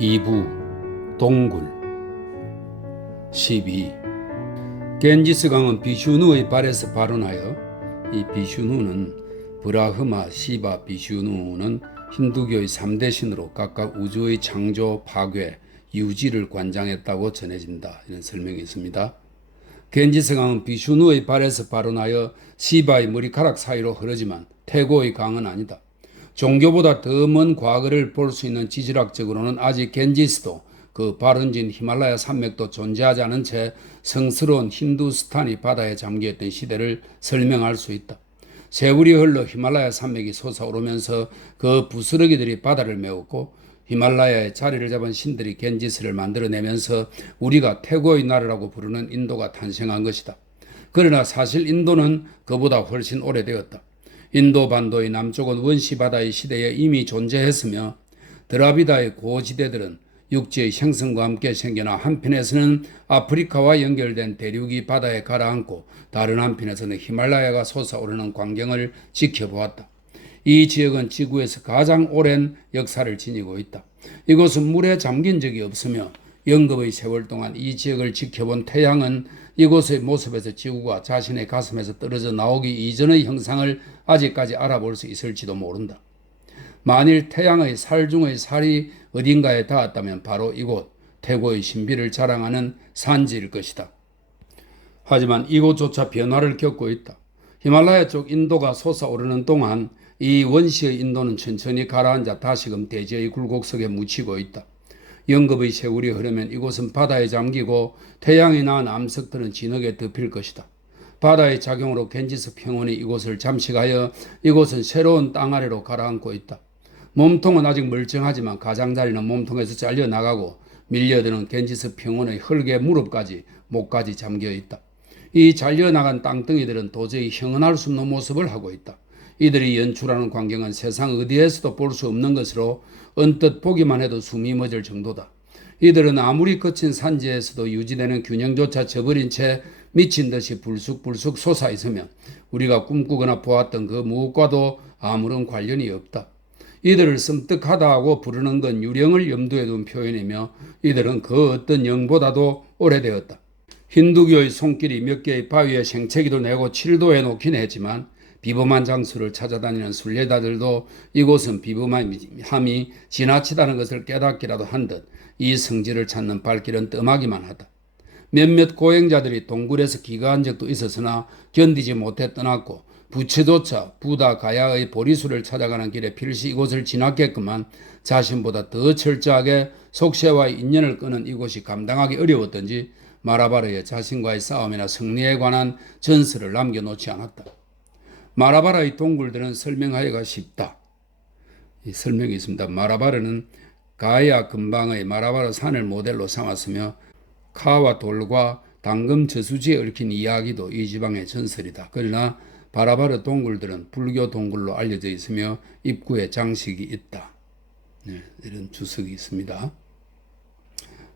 2부 동굴 12. 겐지스강은 비슈누의 발에서 발원하여 이 비슈누는 브라흐마, 시바, 비슈누는 힌두교의 3대 신으로 각각 우주의 창조, 파괴, 유지를 관장했다고 전해진다. 이런 설명이 있습니다. 겐지스강은 비슈누의 발에서 발원하여 시바의 머리카락 사이로 흐르지만 태고의 강은 아니다. 종교보다 더 먼 과거를 볼 수 있는 지질학적으로는 아직 겐지스도 그 발원지인 히말라야 산맥도 존재하지 않은 채 성스러운 힌두스탄이 바다에 잠겨있던 시대를 설명할 수 있다. 세월이 흘러 히말라야 산맥이 솟아오르면서 그 부스러기들이 바다를 메웠고 히말라야에 자리를 잡은 신들이 겐지스를 만들어내면서 우리가 태고의 나라라고 부르는 인도가 탄생한 것이다. 그러나 사실 인도는 그보다 훨씬 오래되었다. 인도 반도의 남쪽은 원시바다의 시대에 이미 존재했으며 드라비다의 고지대들은 육지의 형성과 함께 생겨나 한편에서는 아프리카와 연결된 대륙이 바다에 가라앉고 다른 한편에서는 히말라야가 솟아오르는 광경을 지켜보았다. 이 지역은 지구에서 가장 오랜 역사를 지니고 있다. 이곳은 물에 잠긴 적이 없으며 영겁의 세월 동안 이 지역을 지켜본 태양은 이곳의 모습에서 지구가 자신의 가슴에서 떨어져 나오기 이전의 형상을 아직까지 알아볼 수 있을지도 모른다. 만일 태양의 살 중의 살이 어딘가에 닿았다면 바로 이곳 태고의 신비를 자랑하는 산지일 것이다. 하지만 이곳조차 변화를 겪고 있다. 히말라야 쪽 인도가 솟아오르는 동안 이 원시의 인도는 천천히 가라앉아 다시금 대지의 굴곡 속에 묻히고 있다. 영겁의 세월이 흐르면 이곳은 바다에 잠기고 태양이 낳은 암석들은 진흙에 덮일 것이다. 바다의 작용으로 겐지스 평원이 이곳을 잠식하여 이곳은 새로운 땅 아래로 가라앉고 있다. 몸통은 아직 멀쩡하지만 가장자리는 몸통에서 잘려나가고 밀려드는 겐지스 평원의 흙의 무릎까지 목까지 잠겨있다. 이 잘려나간 땅덩이들은 도저히 형언할 수 없는 모습을 하고 있다. 이들이 연출하는 광경은 세상 어디에서도 볼 수 없는 것으로 언뜻 보기만 해도 숨이 멎을 정도다. 이들은 아무리 거친 산지에서도 유지되는 균형조차 저버린 채 미친 듯이 불쑥불쑥 솟아있으며 우리가 꿈꾸거나 보았던 그 무엇과도 아무런 관련이 없다. 이들을 섬뜩하다고 부르는 건 유령을 염두에 둔 표현이며 이들은 그 어떤 영보다도 오래되었다. 힌두교의 손길이 몇 개의 바위에 생채기도 내고 칠도 해놓긴 했지만 비범한 장수를 찾아다니는 순례자들도 이곳은 비범함이 지나치다는 것을 깨닫기라도 한 듯 이 성지를 찾는 발길은 뜸하기만 하다. 몇몇 고행자들이 동굴에서 기거한 적도 있었으나 견디지 못해 떠났고 부처조차 부다 가야의 보리수를 찾아가는 길에 필시 이곳을 지났겠구만 자신보다 더 철저하게 속세와의 인연을 끄는 이곳이 감당하기 어려웠던지 마라바르의 자신과의 싸움이나 승리에 관한 전설을 남겨놓지 않았다. 마라바라의 동굴들은 설명하기가 쉽다. 이 설명이 있습니다. 마라바르는 가야 근방의 마라바르 산을 모델로 삼았으며 카와 돌과 당금 저수지에 얽힌 이야기도 이 지방의 전설이다. 그러나 마라바르 동굴들은 불교 동굴로 알려져 있으며 입구에 장식이 있다. 이런 주석이 있습니다.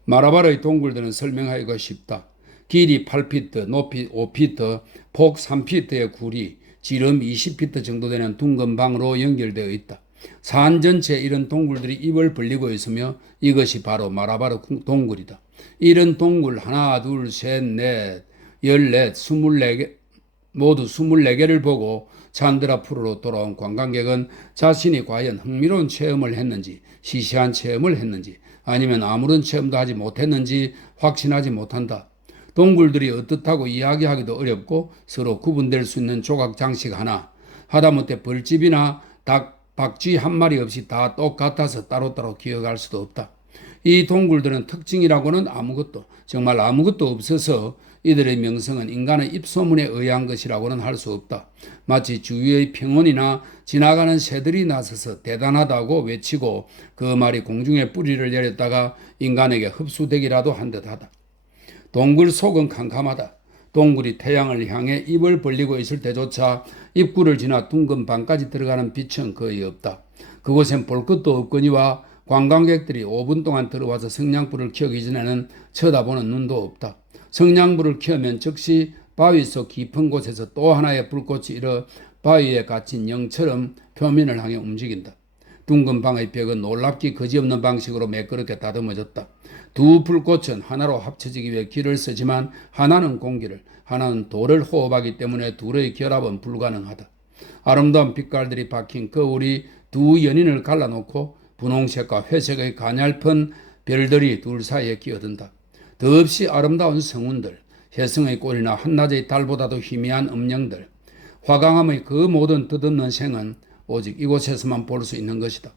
마라바르의 동굴들은 설명하기가 쉽다. 길이 8피트, 높이 5피트, 폭 3피트의 굴이 지름 20피트 정도 되는 둥근 방으로 연결되어 있다. 산 전체에 이런 동굴들이 입을 벌리고 있으며 이것이 바로 마라바르 동굴이다. 이런 동굴 하나, 둘, 셋, 넷, 14, 24개, 모두 24개를 보고 찬드라푸르로 돌아온 관광객은 자신이 과연 흥미로운 체험을 했는지, 시시한 체험을 했는지, 아니면 아무런 체험도 하지 못했는지 확신하지 못한다. 동굴들이 어떻다고 이야기하기도 어렵고 서로 구분될 수 있는 조각 장식 하나, 하다못해 벌집이나 닭, 박쥐 한 마리 없이 다 똑같아서 따로따로 기억할 수도 없다. 이 동굴들은 특징이라고는 정말 아무것도 없어서 이들의 명성은 인간의 입소문에 의한 것이라고는 할 수 없다. 마치 주위의 평원이나 지나가는 새들이 나서서 대단하다고 외치고 그 말이 공중에 뿌리를 내렸다가 인간에게 흡수되기라도 한 듯하다. 동굴 속은 캄캄하다. 동굴이 태양을 향해 입을 벌리고 있을 때조차 입구를 지나 둥근 방까지 들어가는 빛은 거의 없다. 그곳엔 볼 것도 없거니와 관광객들이 5분 동안 들어와서 성냥불을 켜기 전에는 쳐다보는 눈도 없다. 성냥불을 켜면 즉시 바위 속 깊은 곳에서 또 하나의 불꽃이 일어 바위에 갇힌 영처럼 표면을 향해 움직인다. 둥근 방의 벽은 놀랍기 그지없는 방식으로 매끄럽게 다듬어졌다. 두 불꽃은 하나로 합쳐지기 위해 기를 쓰지만 하나는 공기를, 하나는 돌을 호흡하기 때문에 둘의 결합은 불가능하다. 아름다운 빛깔들이 박힌 거울이 두 연인을 갈라놓고 분홍색과 회색의 가냘픈 별들이 둘 사이에 끼어든다. 더없이 아름다운 성운들, 혜성의 꼴이나 한낮의 달보다도 희미한 음영들, 화강암의 그 모든 뜻없는 생은 오직 이곳에서만 볼 수 있는 것이다.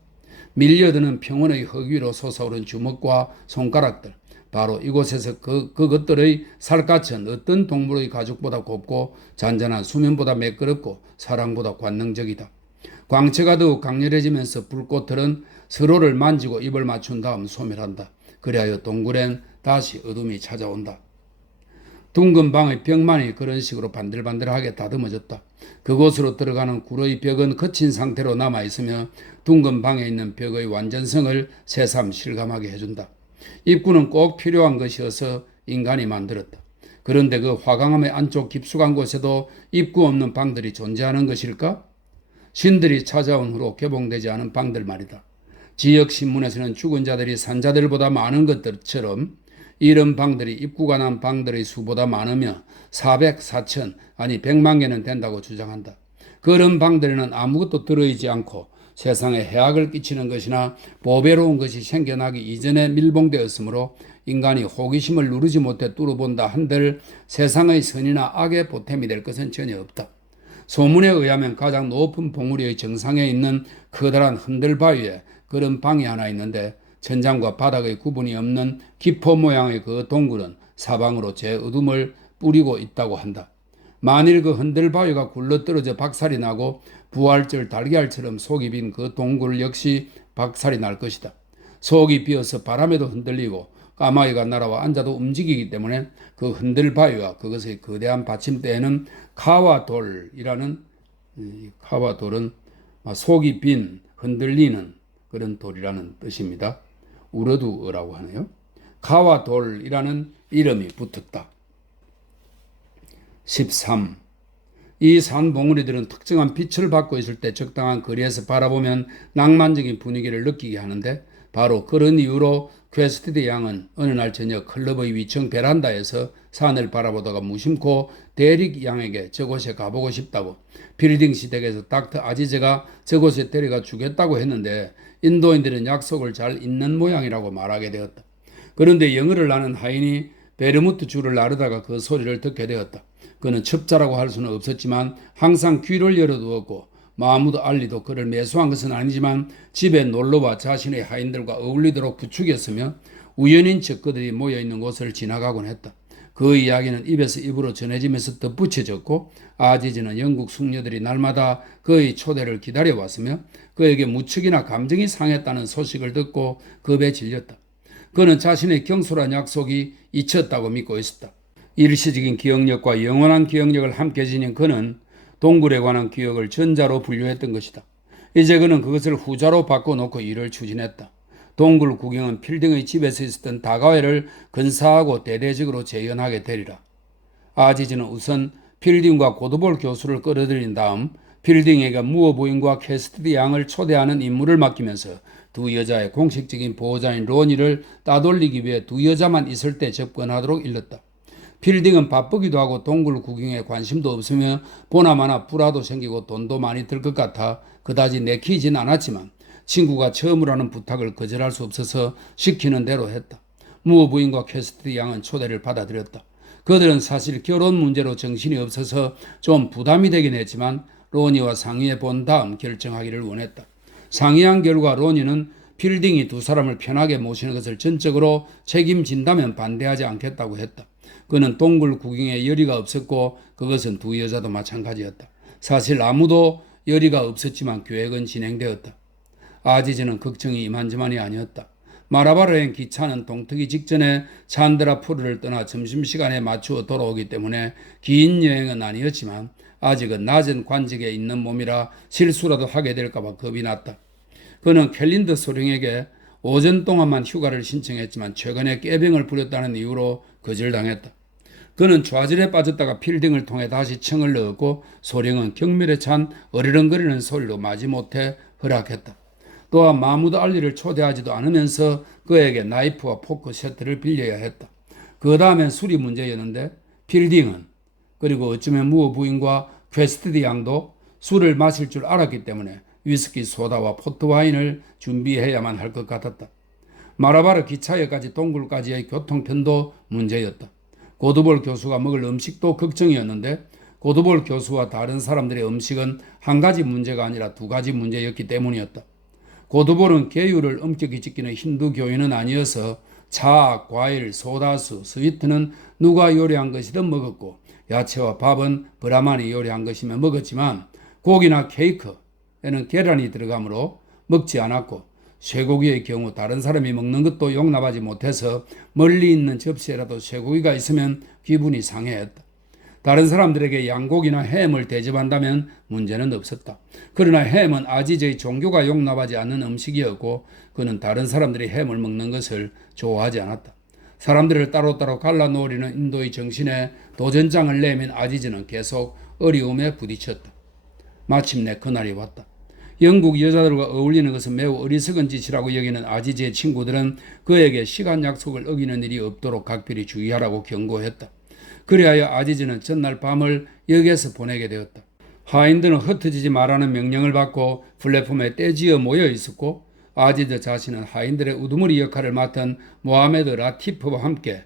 밀려드는 평원의 흙 위로 솟아오른 주먹과 손가락들, 바로 이곳에서 그것들의 살갗은 어떤 동물의 가죽보다 곱고 잔잔한 수면보다 매끄럽고 사랑보다 관능적이다. 광채가 더욱 강렬해지면서 불꽃들은 서로를 만지고 입을 맞춘 다음 소멸한다. 그리하여 동굴엔 다시 어둠이 찾아온다. 둥근 방의 벽만이 그런 식으로 반들반들하게 다듬어졌다. 그곳으로 들어가는 굴의 벽은 거친 상태로 남아있으며 둥근 방에 있는 벽의 완전성을 새삼 실감하게 해준다. 입구는 꼭 필요한 것이어서 인간이 만들었다. 그런데 그 화강암의 안쪽 깊숙한 곳에도 입구 없는 방들이 존재하는 것일까? 신들이 찾아온 후로 개봉되지 않은 방들 말이다. 지역 신문에서는 죽은 자들이 산자들보다 많은 것들처럼 이런 방들이 입구가 난 방들의 수보다 많으며 400, 4천, 아니 100만 개는 된다고 주장한다. 그런 방들에는 아무것도 들어있지 않고 세상에 해악을 끼치는 것이나 보배로운 것이 생겨나기 이전에 밀봉되었으므로 인간이 호기심을 누르지 못해 뚫어본다 한들 세상의 선이나 악의 보탬이 될 것은 전혀 없다. 소문에 의하면 가장 높은 봉우리의 정상에 있는 커다란 흔들바위에 그런 방이 하나 있는데 천장과 바닥의 구분이 없는 기포 모양의 그 동굴은 사방으로 제 어둠을 뿌리고 있다고 한다. 만일 그 흔들바위가 굴러떨어져 박살이 나고 부활절 달걀처럼 속이 빈 그 동굴 역시 박살이 날 것이다. 속이 비어서 바람에도 흔들리고 까마귀가 날아와 앉아도 움직이기 때문에 그 흔들바위와 그것의 거대한 받침대에는 카와돌이라는, 카와돌은 속이 빈 흔들리는 그런 돌이라는 뜻입니다. 우르두어라고 하네요. 카와돌이라는 이름이 붙었다. 13. 이 산 봉우리들은 특정한 빛을 받고 있을 때 적당한 거리에서 바라보면 낭만적인 분위기를 느끼게 하는데 바로 그런 이유로 퀘스티드 양은 어느 날 저녁 클럽의 위층 베란다에서 산을 바라보다가 무심코 데릭 양에게 저곳에 가보고 싶다고, 빌딩 시댁에서 닥터 아지즈가 저곳에 데려가 주겠다고 했는데 인도인들은 약속을 잘 잇는 모양이라고 말하게 되었다. 그런데 영어를 아는 하인이 베르무트 줄을 나르다가 그 소리를 듣게 되었다. 그는 첩자라고 할 수는 없었지만 항상 귀를 열어두었고 마무드 알리도 그를 매수한 것은 아니지만 집에 놀러와 자신의 하인들과 어울리도록 부추겼으며 우연인 척 그들이 모여있는 곳을 지나가곤 했다. 그 이야기는 입에서 입으로 전해지면서 덧붙여졌고 아지즈는 영국 숙녀들이 날마다 그의 초대를 기다려왔으며 그에게 무척이나 감정이 상했다는 소식을 듣고 겁에 질렸다. 그는 자신의 경솔한 약속이 잊혔다고 믿고 있었다. 일시적인 기억력과 영원한 기억력을 함께 지닌 그는 동굴에 관한 기억을 전자로 분류했던 것이다. 이제 그는 그것을 후자로 바꿔놓고 일을 추진했다. 동굴 구경은 필딩의 집에서 있었던 다과회를 근사하고 대대적으로 재현하게 되리라. 아지즈는 우선 필딩과 고드볼 교수를 끌어들인 다음 필딩에게 무어 부인과 캐스티드 양을 초대하는 임무를 맡기면서 두 여자의 공식적인 보호자인 로니를 따돌리기 위해 두 여자만 있을 때 접근하도록 일렀다. 필딩은 바쁘기도 하고 동굴 구경에 관심도 없으며 보나마나 불화도 생기고 돈도 많이 들 것 같아 그다지 내키진 않았지만 친구가 처음으로 하는 부탁을 거절할 수 없어서 시키는 대로 했다. 무어 부인과 캐스티드 양은 초대를 받아들였다. 그들은 사실 결혼 문제로 정신이 없어서 좀 부담이 되긴 했지만 로니와 상의해 본 다음 결정하기를 원했다. 상의한 결과 로니는 필딩이 두 사람을 편하게 모시는 것을 전적으로 책임진다면 반대하지 않겠다고 했다. 그는 동굴 구경에 열의가 없었고 그것은 두 여자도 마찬가지였다. 사실 아무도 열의가 없었지만 계획은 진행되었다. 아지즈는 걱정이 이만저만이 아니었다. 마라바르행 기차는 동트기 직전에 찬드라푸르를 떠나 점심시간에 맞추어 돌아오기 때문에 긴 여행은 아니었지만 아직은 낮은 관직에 있는 몸이라 실수라도 하게 될까봐 겁이 났다. 그는 캘린더 소령에게 오전 동안만 휴가를 신청했지만 최근에 깨병을 부렸다는 이유로 거절당했다. 그는 좌절에 빠졌다가 필딩을 통해 다시 청을 넣었고 소령은 경멸에 찬 어리렁거리는 소리로 마지못해 허락했다. 또한 마무드 알리를 초대하지도 않으면서 그에게 나이프와 포크 세트를 빌려야 했다. 그 다음엔 술이 문제였는데 필딩은 그리고 어쩌면 무어 부인과 퀘스트디 양도 술을 마실 줄 알았기 때문에 위스키 소다와 포트와인을 준비해야만 할 것 같았다. 마라바르 기차역까지 동굴까지의 교통편도 문제였다. 고드볼 교수가 먹을 음식도 걱정이었는데 고드볼 교수와 다른 사람들의 음식은 한 가지 문제가 아니라 두 가지 문제였기 때문이었다. 고드볼은 계율을 엄격히 지키는 힌두 교인은 아니어서 차, 과일, 소다수, 스위트는 누가 요리한 것이든 먹었고 야채와 밥은 브라만이 요리한 것이면 먹었지만 고기나 케이크에는 계란이 들어가므로 먹지 않았고 쇠고기의 경우 다른 사람이 먹는 것도 용납하지 못해서 멀리 있는 접시에라도 쇠고기가 있으면 기분이 상해했다. 다른 사람들에게 양고기나 햄을 대접한다면 문제는 없었다. 그러나 햄은 아지즈의 종교가 용납하지 않는 음식이었고 그는 다른 사람들이 햄을 먹는 것을 좋아하지 않았다. 사람들을 따로따로 갈라놓으려는 인도의 정신에 도전장을 내민 아지즈는 계속 어려움에 부딪혔다. 마침내 그날이 왔다. 영국 여자들과 어울리는 것은 매우 어리석은 짓이라고 여기는 아지즈의 친구들은 그에게 시간 약속을 어기는 일이 없도록 각별히 주의하라고 경고했다. 그리하여 아지즈는 전날 밤을 역에서 보내게 되었다. 하인들은 흩어지지 말라는 명령을 받고 플랫폼에 떼지어 모여 있었고 아지즈 자신은 하인들의 우두머리 역할을 맡은 모하메드 라티프와 함께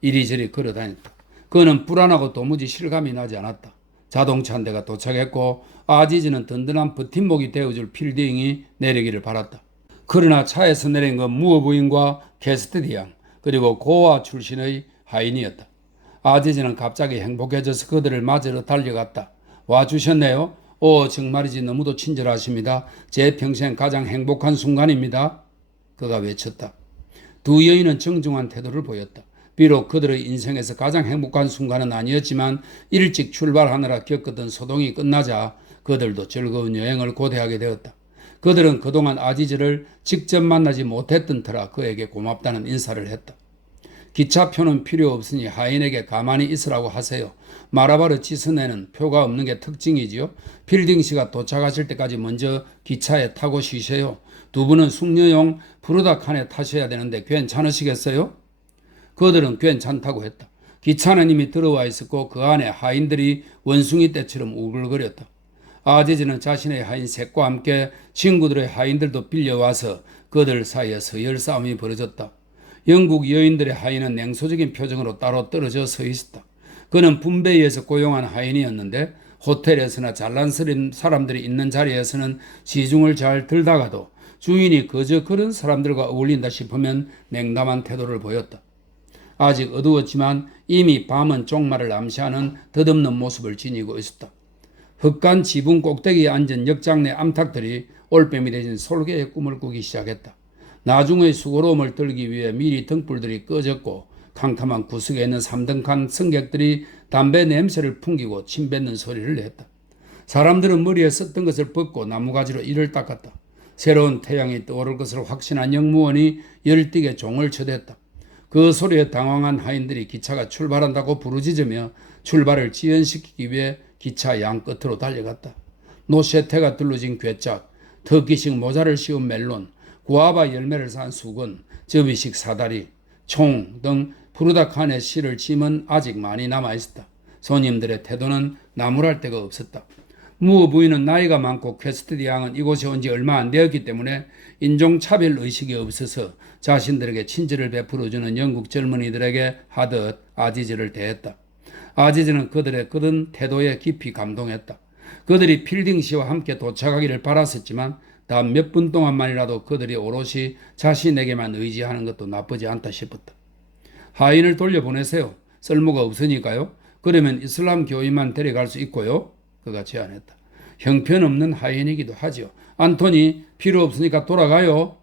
이리저리 걸어다녔다. 그는 불안하고 도무지 실감이 나지 않았다. 자동차 한 대가 도착했고 아지즈는 든든한 버팀목이 되어줄 필딩이 내리기를 바랐다. 그러나 차에서 내린 건 무어 부인과 캐스트디양 그리고 고아 출신의 하인이었다. 아지즈는 갑자기 행복해져서 그들을 맞으러 달려갔다. 와주셨네요. 오, 정말이지 너무도 친절하십니다. 제 평생 가장 행복한 순간입니다. 그가 외쳤다. 두 여인은 정중한 태도를 보였다. 비록 그들의 인생에서 가장 행복한 순간은 아니었지만 일찍 출발하느라 겪었던 소동이 끝나자 그들도 즐거운 여행을 고대하게 되었다. 그들은 그동안 아지즈를 직접 만나지 못했던 터라 그에게 고맙다는 인사를 했다. 기차표는 필요 없으니 하인에게 가만히 있으라고 하세요. 마라바르 지선에는 표가 없는 게 특징이지요. 필딩 씨가 도착하실 때까지 먼저 기차에 타고 쉬세요. 두 분은 숙녀용 브루다 칸에 타셔야 되는데 괜찮으시겠어요? 그들은 괜찮다고 했다. 기차는 이미 들어와 있었고 그 안에 하인들이 원숭이 떼처럼 우글거렸다. 아지즈는 자신의 하인 셋과 함께 친구들의 하인들도 빌려와서 그들 사이에 서열 싸움이 벌어졌다. 영국 여인들의 하인은 냉소적인 표정으로 따로 떨어져 서 있었다. 그는 분배에서 고용한 하인이었는데 호텔에서나 잘난 사람들이 있는 자리에서는 시중을 잘 들다가도 주인이 그저 그런 사람들과 어울린다 싶으면 냉담한 태도를 보였다. 아직 어두웠지만 이미 밤은 종말을 암시하는 덧없는 모습을 지니고 있었다. 흑간 지붕 꼭대기에 앉은 역장내 암탉들이 올빼미 대신 솔개의 꿈을 꾸기 시작했다. 나중의 수고로움을 들기 위해 미리 등불들이 꺼졌고 캄캄한 구석에 있는 3등칸 승객들이 담배 냄새를 풍기고 침 뱉는 소리를 냈다. 사람들은 머리에 썼던 것을 벗고 나무가지로 이를 닦았다. 새로운 태양이 떠오를 것을 확신한 영무원이 열띠게 종을 쳐댔다. 그 소리에 당황한 하인들이 기차가 출발한다고 부르짖으며 출발을 지연시키기 위해 기차 양 끝으로 달려갔다. 노쇠태가 둘러진 괴짝, 터키식 모자를 씌운 멜론, 구아바 열매를 산 수건, 접이식 사다리, 총 등 푸르다칸의 실을 짐은 아직 많이 남아있었다. 손님들의 태도는 나무랄 데가 없었다. 무어 부인은 나이가 많고 퀘스트디 양은 이곳에 온 지 얼마 안 되었기 때문에 인종차별 의식이 없어서 자신들에게 친절을 베풀어주는 영국 젊은이들에게 하듯 아지즈를 대했다. 아지즈는 그들의 그런 태도에 깊이 감동했다. 그들이 필딩 씨와 함께 도착하기를 바랐었지만 단 몇 분 동안만이라도 그들이 오롯이 자신에게만 의지하는 것도 나쁘지 않다 싶었다. 하인을 돌려보내세요. 쓸모가 없으니까요. 그러면 이슬람 교인만 데려갈 수 있고요. 그가 제안했다. 형편없는 하인이기도 하죠. 안토니, 필요 없으니까 돌아가요.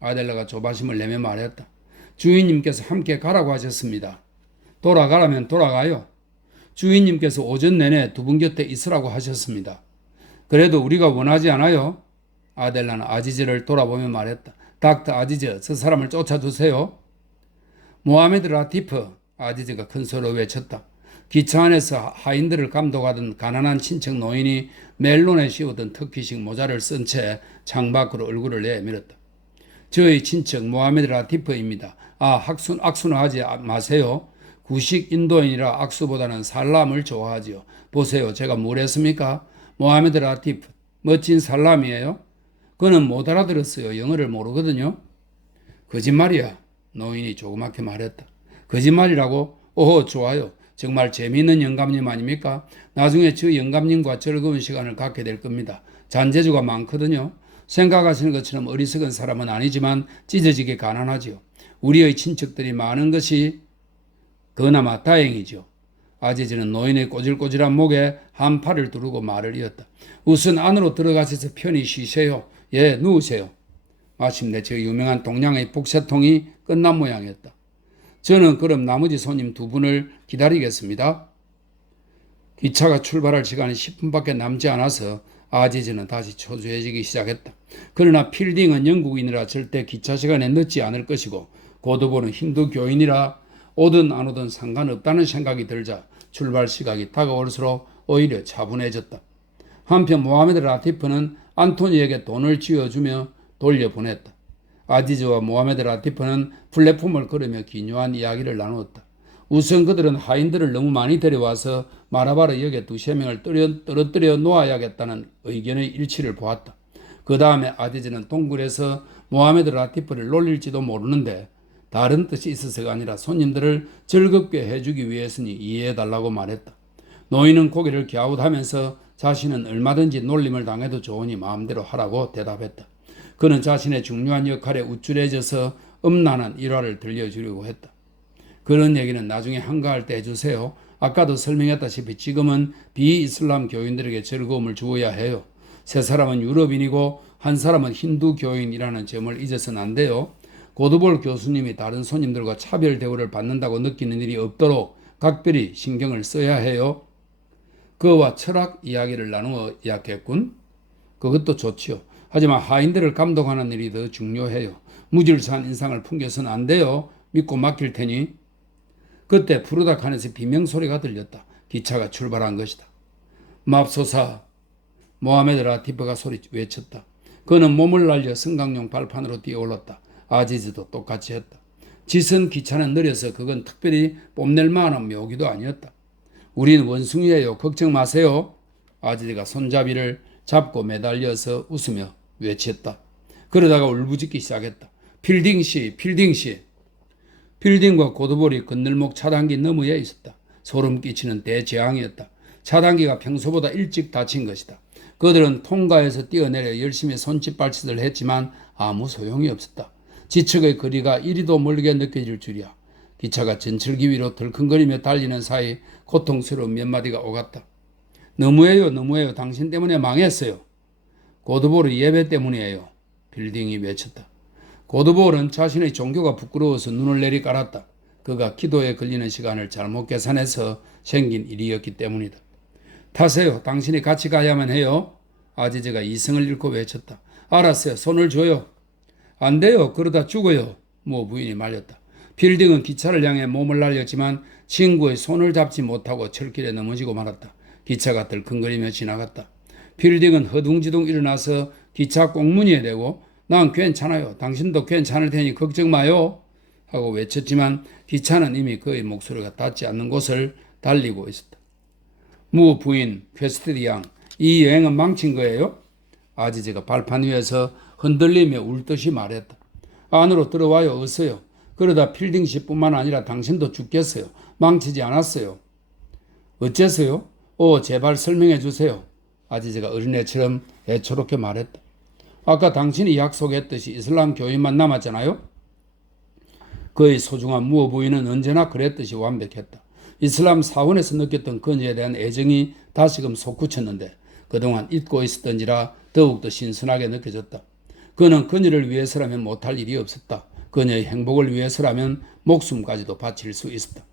아델라가 조바심을 내며 말했다. 주인님께서 함께 가라고 하셨습니다. 돌아가라면 돌아가요. 주인님께서 오전 내내 두 분 곁에 있으라고 하셨습니다. 그래도 우리가 원하지 않아요. 아델라는 아지즈를 돌아보며 말했다. 닥터 아지즈, 저 사람을 쫓아주세요. 모하메드 라티프, 아지즈가 큰 소리로 외쳤다. 기차 안에서 하인들을 감독하던 가난한 친척 노인이 멜론에 씌우던 터키식 모자를 쓴 채 창밖으로 얼굴을 내밀었다. 저희 친척 모하메드 라티프입니다. 악수는 하지 마세요. 구식 인도인이라 악수보다는 살람을 좋아하지요. 보세요. 제가 뭘 했습니까? 모하메드 라티프, 멋진 살람이에요. 그는 못 알아들었어요. 영어를 모르거든요. 거짓말이야. 노인이 조그맣게 말했다. 거짓말이라고? 오호, 좋아요. 정말 재미있는 영감님 아닙니까? 나중에 저 영감님과 즐거운 시간을 갖게 될 겁니다. 잔재주가 많거든요. 생각하시는 것처럼 어리석은 사람은 아니지만 찢어지게 가난하지요. 우리의 친척들이 많은 것이 그나마 다행이죠. 아지즈는 노인의 꼬질꼬질한 목에 한 팔을 두르고 말을 이었다. 우선 안으로 들어가셔서 편히 쉬세요. 예, 누우세요. 마침내 저 유명한 동양의 복세통이 끝난 모양이었다. 저는 그럼 나머지 손님 두 분을 기다리겠습니다. 기차가 출발할 시간이 10분밖에 남지 않아서 아지즈는 다시 초조해지기 시작했다. 그러나 필딩은 영국인이라 절대 기차 시간에 늦지 않을 것이고 고드보는 힌두 교인이라 오든 안 오든 상관없다는 생각이 들자 출발 시각이 다가올수록 오히려 차분해졌다. 한편 모하메드 라티프는 안토니에게 돈을 쥐어주며 돌려보냈다. 아지즈와 모하메드 라티프는 플랫폼을 걸으며 기묘한 이야기를 나누었다. 우선 그들은 하인들을 너무 많이 데려와서 마라바르 역에 두세 명을 떨어뜨려 놓아야겠다는 의견의 일치를 보았다. 그 다음에 아지즈는 동굴에서 모하메드 라티프를 놀릴지도 모르는데 다른 뜻이 있어서가 아니라 손님들을 즐겁게 해주기 위해서니 이해해달라고 말했다. 노인은 고개를 갸웃하면서 자신은 얼마든지 놀림을 당해도 좋으니 마음대로 하라고 대답했다. 그는 자신의 중요한 역할에 우쭐해져서 음란한 일화를 들려주려고 했다. 그런 얘기는 나중에 한가할 때 해주세요. 아까도 설명했다시피 지금은 비이슬람 교인들에게 즐거움을 주어야 해요. 세 사람은 유럽인이고 한 사람은 힌두 교인이라는 점을 잊어서는 안 돼요. 고드볼 교수님이 다른 손님들과 차별 대우를 받는다고 느끼는 일이 없도록 각별히 신경을 써야 해요. 그와 철학 이야기를 나누어 약했군. 그것도 좋지요. 하지만 하인들을 감독하는 일이 더 중요해요. 무질서한 인상을 풍겨서는 안 돼요. 믿고 맡길 테니. 그때 푸르다칸에서 비명소리가 들렸다. 기차가 출발한 것이다. 맙소사, 모하메드 라티프가 소리 외쳤다. 그는 몸을 날려 승강용 발판으로 뛰어올랐다. 아지즈도 똑같이 했다. 지선 기차는 느려서 그건 특별히 뽐낼 만한 묘기도 아니었다. 우린 원숭이에요. 걱정 마세요. 아지즈가 손잡이를 잡고 매달려서 웃으며 외쳤다. 그러다가 울부짖기 시작했다. 필딩씨, 필딩씨. 필딩과 고드볼이 건널목 차단기 너머에 있었다. 소름 끼치는 대재앙이었다. 차단기가 평소보다 일찍 닫힌 것이다. 그들은 통과해서 뛰어내려 열심히 손짓발짓을 했지만 아무 소용이 없었다. 지척의 거리가 이리도 멀게 느껴질 줄이야. 기차가 전철기 위로 덜컹거리며 달리는 사이 고통스러운 몇 마디가 오갔다. 너무해요, 너무해요. 당신 때문에 망했어요. 고드볼의 예배 때문이에요. 필딩이 외쳤다. 고드볼은 자신의 종교가 부끄러워서 눈을 내리깔았다. 그가 기도에 걸리는 시간을 잘못 계산해서 생긴 일이었기 때문이다. 타세요. 당신이 같이 가야만 해요. 아지즈가 이성을 잃고 외쳤다. 알았어요. 손을 줘요. 안 돼요. 그러다 죽어요. 모 부인이 말렸다. 필딩은 기차를 향해 몸을 날렸지만 친구의 손을 잡지 못하고 철길에 넘어지고 말았다. 기차가 덜컹거리며 지나갔다. 필딩은 허둥지둥 일어나서 기차 꽁무니에 대고 난 괜찮아요. 당신도 괜찮을 테니 걱정 마요. 하고 외쳤지만 기차는 이미 그의 목소리가 닿지 않는 곳을 달리고 있었다. 무 부인, 퀘스트리 양, 이 여행은 망친 거예요? 아지즈가 발판 위에서 흔들리며 울듯이 말했다. 안으로 들어와요. 어서요. 그러다 필딩씨뿐만 아니라 당신도 죽겠어요. 망치지 않았어요. 어째서요? 제발 설명해 주세요. 아지즈가 어린애처럼 애초롭게 말했다. 아까 당신이 약속했듯이 이슬람 교인만 남았잖아요? 그의 소중한 무어 부인은 언제나 그랬듯이 완벽했다. 이슬람 사원에서 느꼈던 그녀에 대한 애정이 다시금 솟구쳤는데 그동안 잊고 있었던지라 더욱더 신선하게 느껴졌다. 그는 그녀를 위해서라면 못할 일이 없었다. 그녀의 행복을 위해서라면 목숨까지도 바칠 수 있었다.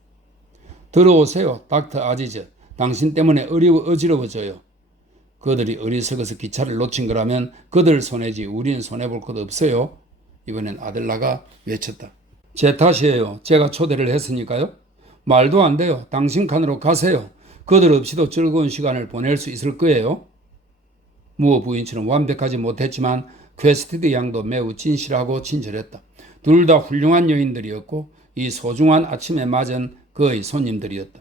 들어오세요, 닥터 아지즈. 당신 때문에 어지러워져요. 그들이 어리석어서 기차를 놓친 거라면 그들 손해지 우리는 손해볼 것 없어요. 이번엔 아들라가 외쳤다. 제 탓이에요. 제가 초대를 했으니까요. 말도 안 돼요. 당신 칸으로 가세요. 그들 없이도 즐거운 시간을 보낼 수 있을 거예요. 무어 부인처럼 완벽하지 못했지만 퀘스티드 양도 매우 진실하고 친절했다. 둘 다 훌륭한 여인들이었고 이 소중한 아침에 맞은 그의 손님들이었다.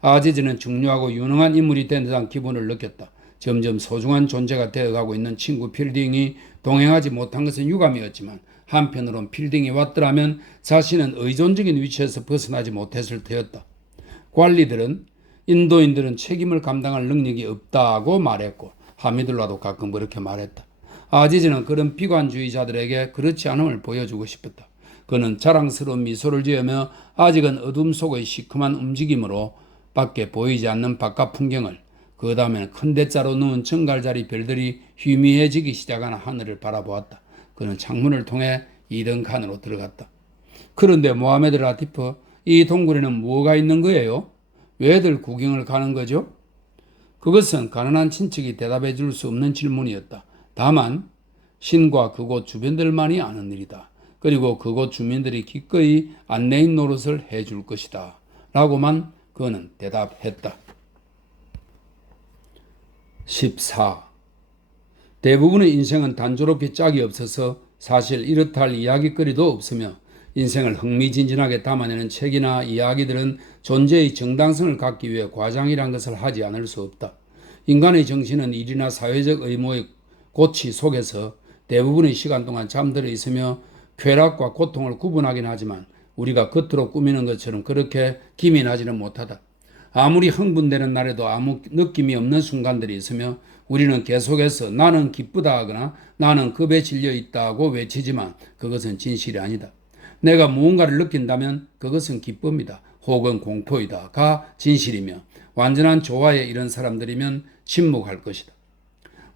아지즈는 중요하고 유능한 인물이 된 듯한 기분을 느꼈다. 점점 소중한 존재가 되어가고 있는 친구 필딩이 동행하지 못한 것은 유감이었지만 한편으론 필딩이 왔더라면 자신은 의존적인 위치에서 벗어나지 못했을 테였다. 관리들은 인도인들은 책임을 감당할 능력이 없다고 말했고 하미둘라도 가끔 그렇게 말했다. 아지즈는 그런 비관주의자들에게 그렇지 않음을 보여주고 싶었다. 그는 자랑스러운 미소를 지으며 아직은 어둠 속의 시큼한 움직임으로 밖에 보이지 않는 바깥 풍경을 그 다음에는 큰 대자로 누운 정갈자리 별들이 희미해지기 시작하는 하늘을 바라보았다. 그는 창문을 통해 2등 칸으로 들어갔다. 그런데 모하메드 라티프, 이 동굴에는 뭐가 있는 거예요? 왜들 구경을 가는 거죠? 그것은 가난한 친척이 대답해 줄 수 없는 질문이었다. 다만 신과 그곳 주변들만이 아는 일이다. 그리고 그곳 주민들이 기꺼이 안내인 노릇을 해줄 것이다. 라고만 그는 대답했다. 14. 대부분의 인생은 단조롭게 짝이 없어서 사실 이렇다 할 이야기거리도 없으며 인생을 흥미진진하게 담아내는 책이나 이야기들은 존재의 정당성을 갖기 위해 과장이란 것을 하지 않을 수 없다. 인간의 정신은 일이나 사회적 의무의 고치 속에서 대부분의 시간 동안 잠들어 있으며 쾌락과 고통을 구분하긴 하지만 우리가 겉으로 꾸미는 것처럼 그렇게 기민하지는 못하다. 아무리 흥분되는 날에도 아무 느낌이 없는 순간들이 있으며 우리는 계속해서 나는 기쁘다 하거나 나는 급에 질려 있다고 외치지만 그것은 진실이 아니다. 내가 무언가를 느낀다면 그것은 기쁨이다. 혹은 공포이다가 진실이며 완전한 조화에 이른 사람들이면 침묵할 것이다.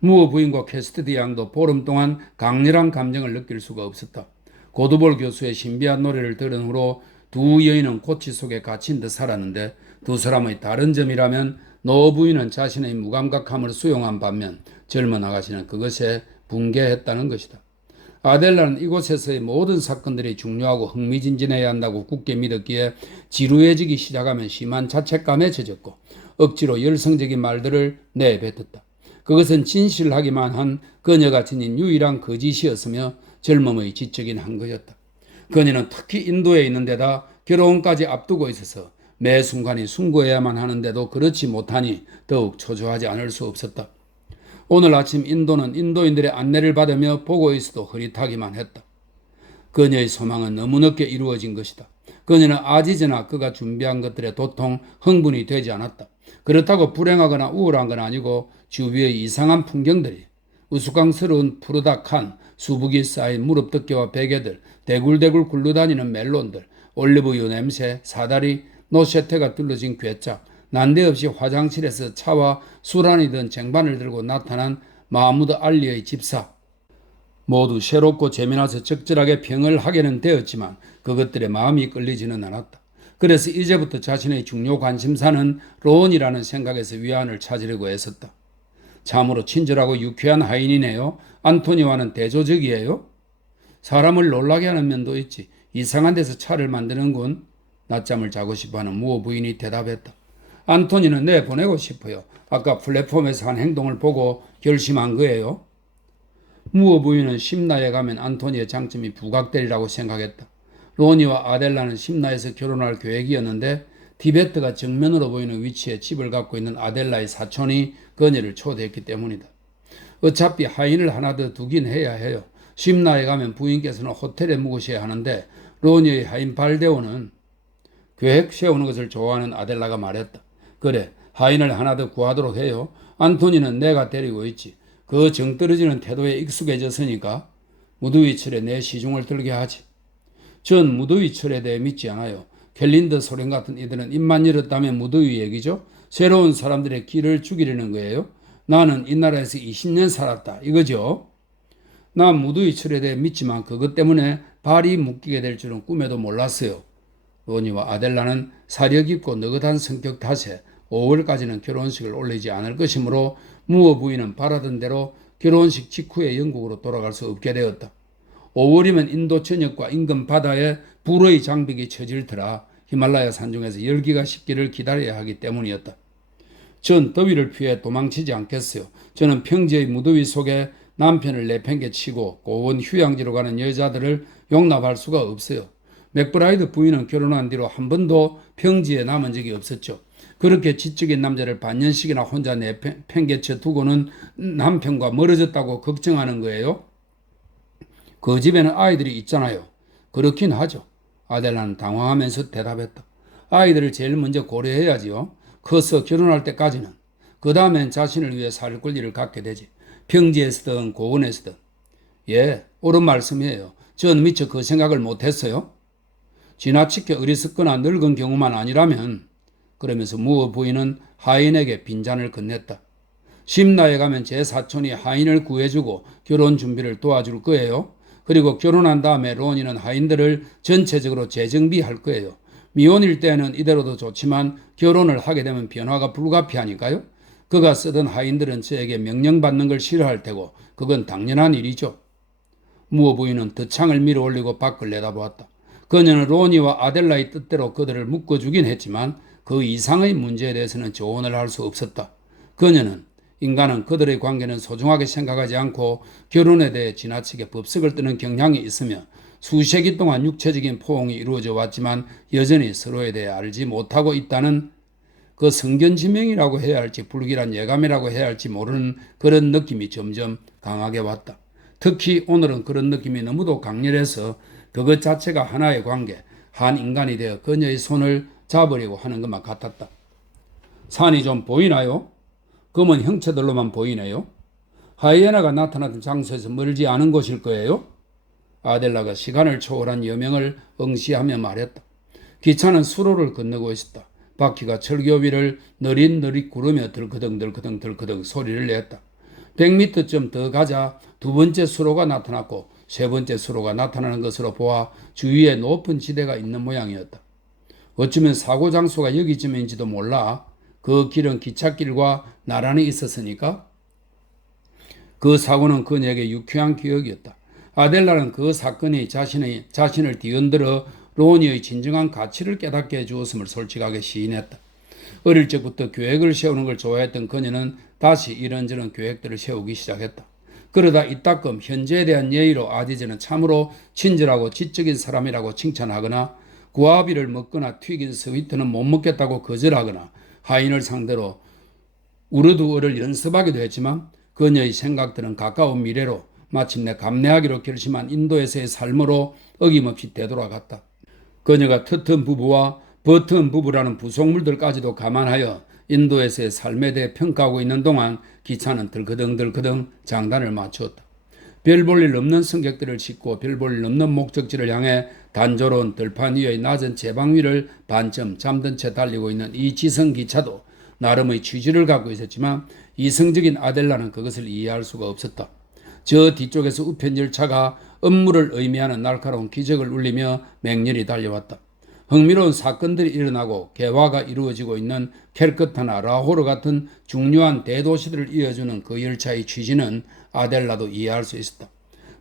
무어 부인과 캐스티드 양도 보름 동안 강렬한 감정을 느낄 수가 없었다. 고드볼 교수의 신비한 노래를 들은 후로 두 여인은 고치 속에 갇힌 듯 살았는데 두 사람의 다른 점이라면 노 부인은 자신의 무감각함을 수용한 반면 젊은 아가씨는 그것에 붕괴했다는 것이다. 아델라는 이곳에서의 모든 사건들이 중요하고 흥미진진해야 한다고 굳게 믿었기에 지루해지기 시작하면 심한 자책감에 젖었고 억지로 열성적인 말들을 내뱉었다. 그것은 진실하기만 한 그녀가 지닌 유일한 거짓이었으며 젊음의 지적인 한 거였다. 그녀는 특히 인도에 있는 데다 결혼까지 앞두고 있어서 매 순간이 숭고해야만 하는데도 그렇지 못하니 더욱 초조하지 않을 수 없었다. 오늘 아침 인도는 인도인들의 안내를 받으며 보고 있어도 흐릿하기만 했다. 그녀의 소망은 너무 늦게 이루어진 것이다. 그녀는 아지즈나 그가 준비한 것들에 도통 흥분이 되지 않았다. 그렇다고 불행하거나 우울한 건 아니고 주위의 이상한 풍경들이 우스꽝스러운 푸르닥한 수북이 쌓인 무릎덮개와 베개들, 대굴대굴 굴러다니는 멜론들, 올리브유 냄새, 사다리, 노쇠테가 둘러진 괴짝, 난데없이 화장실에서 차와 수란이든 쟁반을 들고 나타난 마무드 알리의 집사, 모두 새롭고 재미나서 적절하게 평을 하게는 되었지만 그것들의 마음이 끌리지는 않았다. 그래서 이제부터 자신의 중요 관심사는 로온이라는 생각에서 위안을 찾으려고 애썼다. 참으로 친절하고 유쾌한 하인이네요. 안토니와는 대조적이에요. 사람을 놀라게 하는 면도 있지. 이상한 데서 차를 만드는군. 낮잠을 자고 싶어하는 무어 부인이 대답했다. 안토니는 내보내고 싶어요. 아까 플랫폼에서 한 행동을 보고 결심한 거예요. 무어 부인은 심나에 가면 안토니의 장점이 부각되리라고 생각했다. 로니와 아델라는 심나에서 결혼할 계획이었는데 티베트가 정면으로 보이는 위치에 집을 갖고 있는 아델라의 사촌이 그녀를 초대했기 때문이다. 어차피 하인을 하나 더 두긴 해야 해요. 심나에 가면 부인께서는 호텔에 묵으셔야 하는데 로니의 하인 발데오는 계획 세우는 것을 좋아하는 아델라가 말했다. 그래, 하인을 하나 더 구하도록 해요. 안토니는 내가 데리고 있지. 그 정떨어지는 태도에 익숙해졌으니까 무더위철에 내 시중을 들게 하지. 전 무더위철에 대해 믿지 않아요. 캘린더 소련 같은 이들은 입만 열었다면 무더위 얘기죠. 새로운 사람들의 길을 죽이려는 거예요. 나는 이 나라에서 20년 살았다. 이거죠. 난 무더위철에 대해 믿지만 그것 때문에 발이 묶이게 될 줄은 꿈에도 몰랐어요. 로니와 아델라는 사려 깊고 느긋한 성격 탓에 5월까지는 결혼식을 올리지 않을 것이므로 무어 부인은 바라던 대로 결혼식 직후에 영국으로 돌아갈 수 없게 되었다. 5월이면 인도 전역과 인근 바다에 불의 장벽이 쳐질 터라 히말라야 산중에서 열기가 식기를 기다려야 하기 때문이었다. 전 더위를 피해 도망치지 않겠어요. 저는 평지의 무더위 속에 남편을 내팽개치고 고원 휴양지로 가는 여자들을 용납할 수가 없어요. 맥브라이드 부인은 결혼한 뒤로 한 번도 평지에 남은 적이 없었죠. 그렇게 지적인 남자를 반년씩이나 혼자 내팽개쳐 두고는 남편과 멀어졌다고 걱정하는 거예요. 그 집에는 아이들이 있잖아요. 그렇긴 하죠. 아델라는 당황하면서 대답했다. 아이들을 제일 먼저 고려해야지요. 커서 결혼할 때까지는. 그 다음엔 자신을 위해 살 권리를 갖게 되지. 평지에서든 고원에서든. 예, 옳은 말씀이에요. 전 미처 그 생각을 못했어요. 지나치게 어리석거나 늙은 경우만 아니라면. 그러면서 무어 부인은 하인에게 빈잔을 건넸다. 심나에 가면 제 사촌이 하인을 구해주고 결혼 준비를 도와줄 거예요. 그리고 결혼한 다음에 로니는 하인들을 전체적으로 재정비할 거예요. 미혼일 때는 이대로도 좋지만 결혼을 하게 되면 변화가 불가피하니까요. 그가 쓰던 하인들은 저에게 명령받는 걸 싫어할 테고 그건 당연한 일이죠. 무어 부인은 덧창을 밀어 올리고 밖을 내다보았다. 그녀는 로니와 아델라의 뜻대로 그들을 묶어주긴 했지만 그 이상의 문제에 대해서는 조언을 할 수 없었다. 그녀는 인간은 그들의 관계는 소중하게 생각하지 않고 결혼에 대해 지나치게 법석을 뜨는 경향이 있으며 수세기 동안 육체적인 포옹이 이루어져 왔지만 여전히 서로에 대해 알지 못하고 있다는 그 성견지명이라고 해야 할지 불길한 예감이라고 해야 할지 모르는 그런 느낌이 점점 강하게 왔다. 특히 오늘은 그런 느낌이 너무도 강렬해서 그것 자체가 하나의 관계, 한 인간이 되어 그녀의 손을 잡으려고 하는 것만 같았다. 산이 좀 보이나요? 검은 형체들로만 보이네요. 하이에나가 나타났던 장소에서 멀지 않은 곳일 거예요. 아델라가 시간을 초월한 여명을 응시하며 말했다. 기차는 수로를 건너고 있었다. 바퀴가 철교 위를 느릿느릿 구르며 덜커덩 소리를 냈다. 100m쯤 더 가자 두 번째 수로가 나타났고 세 번째 수로가 나타나는 것으로 보아 주위에 높은 지대가 있는 모양이었다. 어쩌면 사고 장소가 여기쯤인지도 몰라. 그 길은 기찻길과 나란히 있었으니까. 그 사고는 그녀에게 유쾌한 기억이었다. 아델라는 그 사건이 자신을 뒤흔들어 로니의 진정한 가치를 깨닫게 해주었음을 솔직하게 시인했다. 어릴 적부터 계획을 세우는 걸 좋아했던 그녀는 다시 이런저런 계획들을 세우기 시작했다. 그러다 이따금 현재에 대한 예의로 아디제는 참으로 친절하고 지적인 사람이라고 칭찬하거나 구아비를 먹거나 튀긴 스위트는 못 먹겠다고 거절하거나 하인을 상대로 우르두어를 연습하기도 했지만 그녀의 생각들은 가까운 미래로 마침내 감내하기로 결심한 인도에서의 삶으로 어김없이 되돌아갔다. 그녀가 터튼 부부와 버튼 부부라는 부속물들까지도 감안하여 인도에서의 삶에 대해 평가하고 있는 동안 기차는 덜커덩 장단을 맞추었다. 별 볼 일 없는 승객들을 싣고 별 볼 일 없는 목적지를 향해 단조로운 들판 위의 낮은 제방 위를 반쯤 잠든 채 달리고 있는 이 지성기차도 나름의 취지를 갖고 있었지만 이성적인 아델라는 그것을 이해할 수가 없었다. 저 뒤쪽에서 우편 열차가 업무를 의미하는 날카로운 기적을 울리며 맹렬히 달려왔다. 흥미로운 사건들이 일어나고 개화가 이루어지고 있는 캘커타나 라호르 같은 중요한 대도시들을 이어주는 그 열차의 취지는 아델라도 이해할 수 있었다.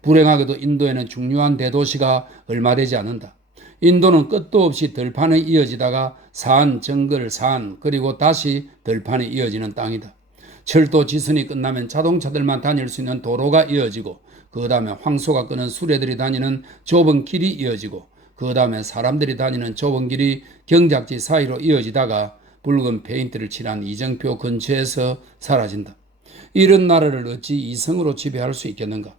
불행하게도 인도에는 중요한 대도시가 얼마 되지 않는다. 인도는 끝도 없이 들판에 이어지다가 산, 정글, 산, 그리고 다시 들판에 이어지는 땅이다. 철도 지선이 끝나면 자동차들만 다닐 수 있는 도로가 이어지고 그 다음에 황소가 끄는 수레들이 다니는 좁은 길이 이어지고 그 다음에 사람들이 다니는 좁은 길이 경작지 사이로 이어지다가 붉은 페인트를 칠한 이정표 근처에서 사라진다. 이런 나라를 어찌 이성으로 지배할 수 있겠는가?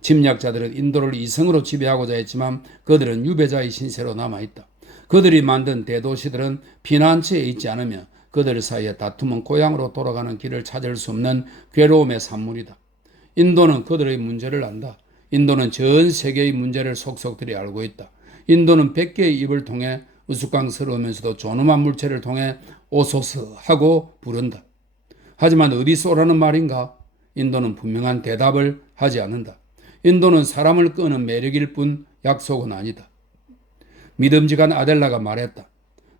침략자들은 인도를 이성으로 지배하고자 했지만 그들은 유배자의 신세로 남아있다. 그들이 만든 대도시들은 피난처에 있지 않으며 그들 사이에 다툼은 고향으로 돌아가는 길을 찾을 수 없는 괴로움의 산물이다. 인도는 그들의 문제를 안다. 인도는 전 세계의 문제를 속속들이 알고 있다. 인도는 100개의 입을 통해 우스꽝스러우면서도 존엄한 물체를 통해 오소스 하고 부른다. 하지만 어디서 오라는 말인가? 인도는 분명한 대답을 하지 않는다. 인도는 사람을 끄는 매력일 뿐 약속은 아니다. 믿음직한 아델라가 말했다.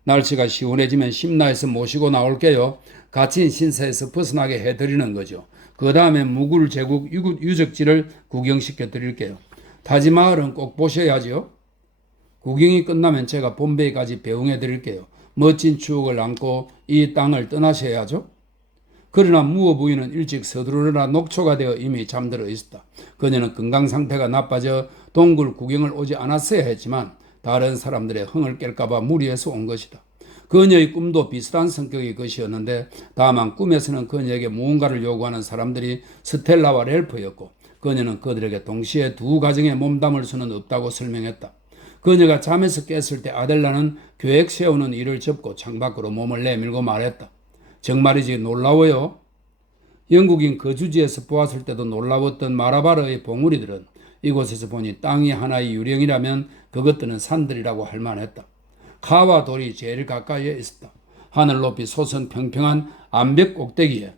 날씨가 시원해지면 심나에서 모시고 나올게요. 갇힌 신세에서 벗어나게 해드리는 거죠. 그 다음에 무굴 제국 유적지를 구경시켜 드릴게요. 타지마을은 꼭 보셔야지요. 구경이 끝나면 제가 본베이까지 배웅해 드릴게요. 멋진 추억을 안고 이 땅을 떠나셔야죠. 그러나 무어 부인은 일찍 서두르느라 녹초가 되어 이미 잠들어 있었다. 그녀는 건강 상태가 나빠져 동굴 구경을 오지 않았어야 했지만 다른 사람들의 흥을 깰까봐 무리해서 온 것이다. 그녀의 꿈도 비슷한 성격의 것이었는데 다만 꿈에서는 그녀에게 무언가를 요구하는 사람들이 스텔라와 렐프였고 그녀는 그들에게 동시에 두 가정에 몸담을 수는 없다고 설명했다. 그녀가 잠에서 깼을 때 아델라는 계획 세우는 일을 접고 창밖으로 몸을 내밀고 말했다. 정말이지 놀라워요. 영국인 거주지에서 보았을 때도 놀라웠던 마라바르의 봉우리들은 이곳에서 보니 땅이 하나의 유령이라면 그것들은 산들이라고 할 만했다. 카와 돌이 제일 가까이에 있었다. 하늘 높이 솟은 평평한 암벽 꼭대기에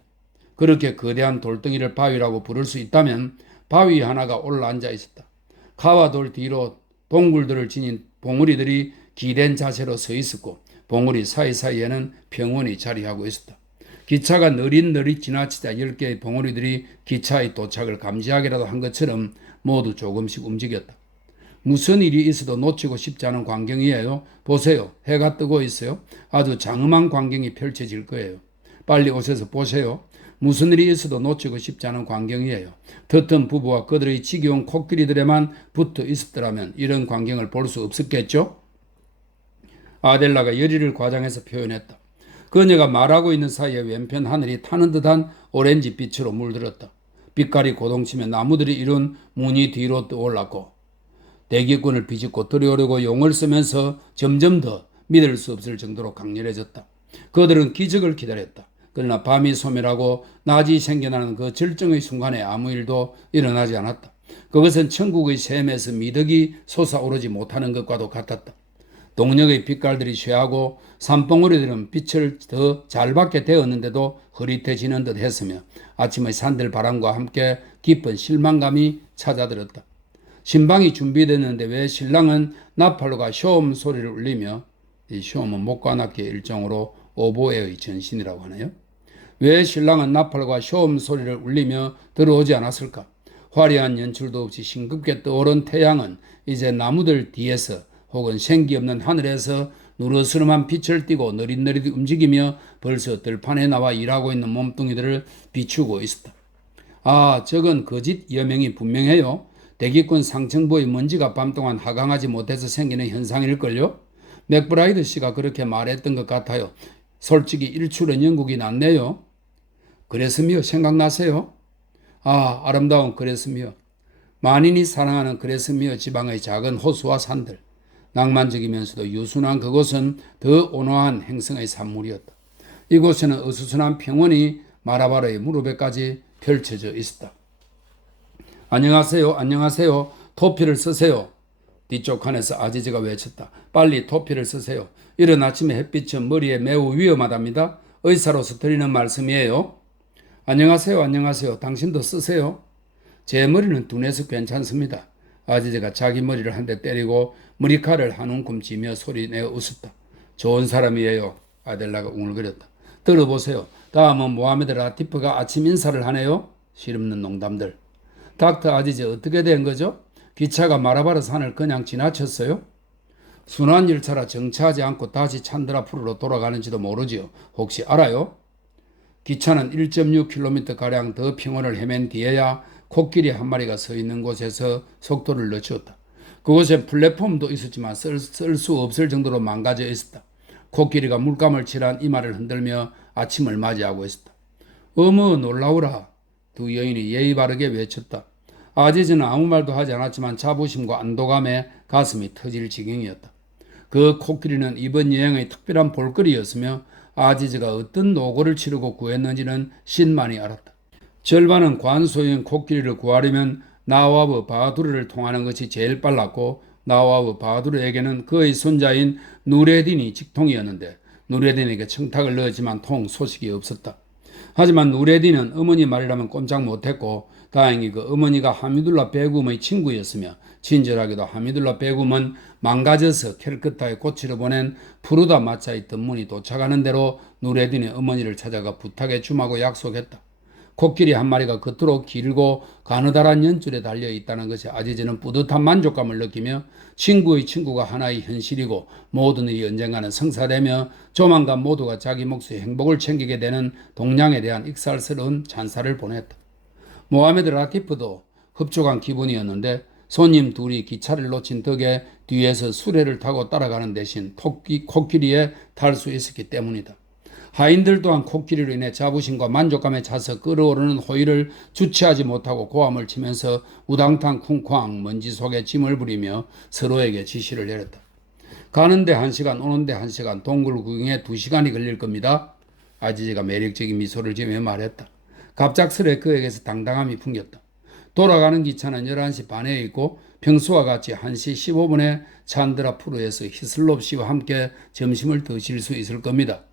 그렇게 거대한 돌덩이를 바위라고 부를 수 있다면 바위 하나가 올라앉아 있었다. 카와 돌 뒤로 동굴들을 지닌 봉우리들이 기댄 자세로 서 있었고 봉우리 사이사이에는 평원이 자리하고 있었다. 기차가 느릿느릿 지나치자 10개의 봉우리들이 기차의 도착을 감지하기라도 한 것처럼 모두 조금씩 움직였다. 무슨 일이 있어도 놓치고 싶지 않은 광경이에요. 보세요. 해가 뜨고 있어요. 아주 장엄한 광경이 펼쳐질 거예요. 빨리 오셔서 보세요. 무슨 일이 있어도 놓치고 싶지 않은 광경이에요. թթ은 부부와 그들의 지겨운 코끼리들에만 붙어 있었더라면 이런 광경을 볼 수 없었겠죠? 아델라가 열의를 과장해서 표현했다. 그녀가 말하고 있는 사이에 왼편 하늘이 타는 듯한 오렌지 빛으로 물들었다. 빛깔이 고동치며 나무들이 이룬 문이 뒤로 떠올랐고 대기권을 비집고 들여오려고 용을 쓰면서 점점 더 믿을 수 없을 정도로 강렬해졌다. 그들은 기적을 기다렸다. 그러나 밤이 소멸하고 낮이 생겨나는 그 절정의 순간에 아무 일도 일어나지 않았다. 그것은 천국의 샘에서 미덕이 솟아오르지 못하는 것과도 같았다. 동력의 빛깔들이 쇠하고 산봉우리들은 빛을 더 잘 받게 되었는데도 흐릿해지는 듯 했으며 아침의 산들 바람과 함께 깊은 실망감이 찾아들었다. 신방이 준비됐는데 왜 신랑은 나팔로가 쇼음 소리를 울리며 이 쇼음은 목관악기의 일종으로 오보에의 전신이라고 하네요. 왜 신랑은 나팔과 쇼음 소리를 울리며 들어오지 않았을까? 화려한 연출도 없이 싱겁게 떠오른 태양은 이제 나무들 뒤에서 혹은 생기 없는 하늘에서 누르스름한 빛을 띠고 느릿느릿 움직이며 벌써 들판에 나와 일하고 있는 몸뚱이들을 비추고 있었다. 아, 저건 거짓 여명이 분명해요. 대기권 상층부의 먼지가 밤동안 하강하지 못해서 생기는 현상일걸요? 맥브라이드 씨가 그렇게 말했던 것 같아요. 솔직히 일출은 영국이 낫네요. 그랬으며 생각나세요? 아, 아름다운 그랬으며 만인이 사랑하는 그랬으며 지방의 작은 호수와 산들. 낭만적이면서도 유순한 그곳은 더 온화한 행성의 산물이었다. 이곳에는 어수선한 평원이 마라바르의 무릎에까지 펼쳐져 있었다. 안녕하세요. 안녕하세요. 토피를 쓰세요. 뒤쪽 칸에서 아지즈가 외쳤다. 빨리 토피를 쓰세요. 이른 아침에 햇빛은 머리에 매우 위험하답니다. 의사로서 드리는 말씀이에요. 안녕하세요. 안녕하세요. 당신도 쓰세요. 제 머리는 둔해서 괜찮습니다. 아지즈가 자기 머리를 한 대 때리고 머리카락을 한 움큼 쥐며 소리내어 웃었다. 좋은 사람이에요. 아델라가 웅얼거렸다. 들어보세요. 다음은 모하메드 라티프가 아침 인사를 하네요. 실없는 농담들. 닥터 아지즈 어떻게 된 거죠? 기차가 마라바르 산을 그냥 지나쳤어요? 순환 열차라 정차하지 않고 다시 찬드라푸르로 돌아가는지도 모르지요. 혹시 알아요? 기차는 1.6km가량 더 평원을 헤맨 뒤에야 코끼리 한 마리가 서 있는 곳에서 속도를 늦추었다. 그곳에 플랫폼도 있었지만 쓸 수 없을 정도로 망가져 있었다. 코끼리가 물감을 칠한 이마를 흔들며 아침을 맞이하고 있었다. 어머 놀라우라. 두 여인이 예의 바르게 외쳤다. 아지즈는 아무 말도 하지 않았지만 자부심과 안도감에 가슴이 터질 지경이었다. 그 코끼리는 이번 여행의 특별한 볼거리였으며 아지즈가 어떤 노고를 치르고 구했는지는 신만이 알았다. 절반은 관소인 코끼리를 구하려면 나와브 바두르를 통하는 것이 제일 빨랐고 나와브 바두르에게는 그의 손자인 누레딘이 직통이었는데 누레딘에게 청탁을 넣었지만 통 소식이 없었다. 하지만 누레딘은 어머니 말이라면 꼼짝 못했고 다행히 그 어머니가 하미둘라 베굼의 친구였으며 친절하게도 하미둘라 베굼은 망가져서 캘커타에 고치러 보낸 푸르다 마차의 뜬문이 도착하는 대로 누레딘의 어머니를 찾아가 부탁해 주마고 약속했다. 코끼리 한 마리가 겉으로 길고 가느다란 연줄에 달려 있다는 것에 아지즈는 뿌듯한 만족감을 느끼며 친구의 친구가 하나의 현실이고 모든 일이 언젠가는 성사되며 조만간 모두가 자기 몫의 행복을 챙기게 되는 동양에 대한 익살스러운 찬사를 보냈다. 모하메드 라티프도 흡족한 기분이었는데 손님 둘이 기차를 놓친 덕에 뒤에서 수레를 타고 따라가는 대신 코끼리에 탈 수 있었기 때문이다. 하인들 또한 코끼리로 인해 자부심과 만족감에 차서 끓어오르는 호의를 주체하지 못하고 고함을 치면서 우당탕 쿵쾅 먼지 속에 짐을 부리며 서로에게 지시를 내렸다. 가는데 1시간, 오는데 1시간, 동굴 구경에 2시간이 걸릴 겁니다. 아지즈가 매력적인 미소를 지으며 말했다. 갑작스레 그에게서 당당함이 풍겼다. 돌아가는 기차는 11시 반에 있고 평소와 같이 1시 15분에 찬드라푸르에서 히슬롭 씨와 함께 점심을 드실 수 있을 겁니다.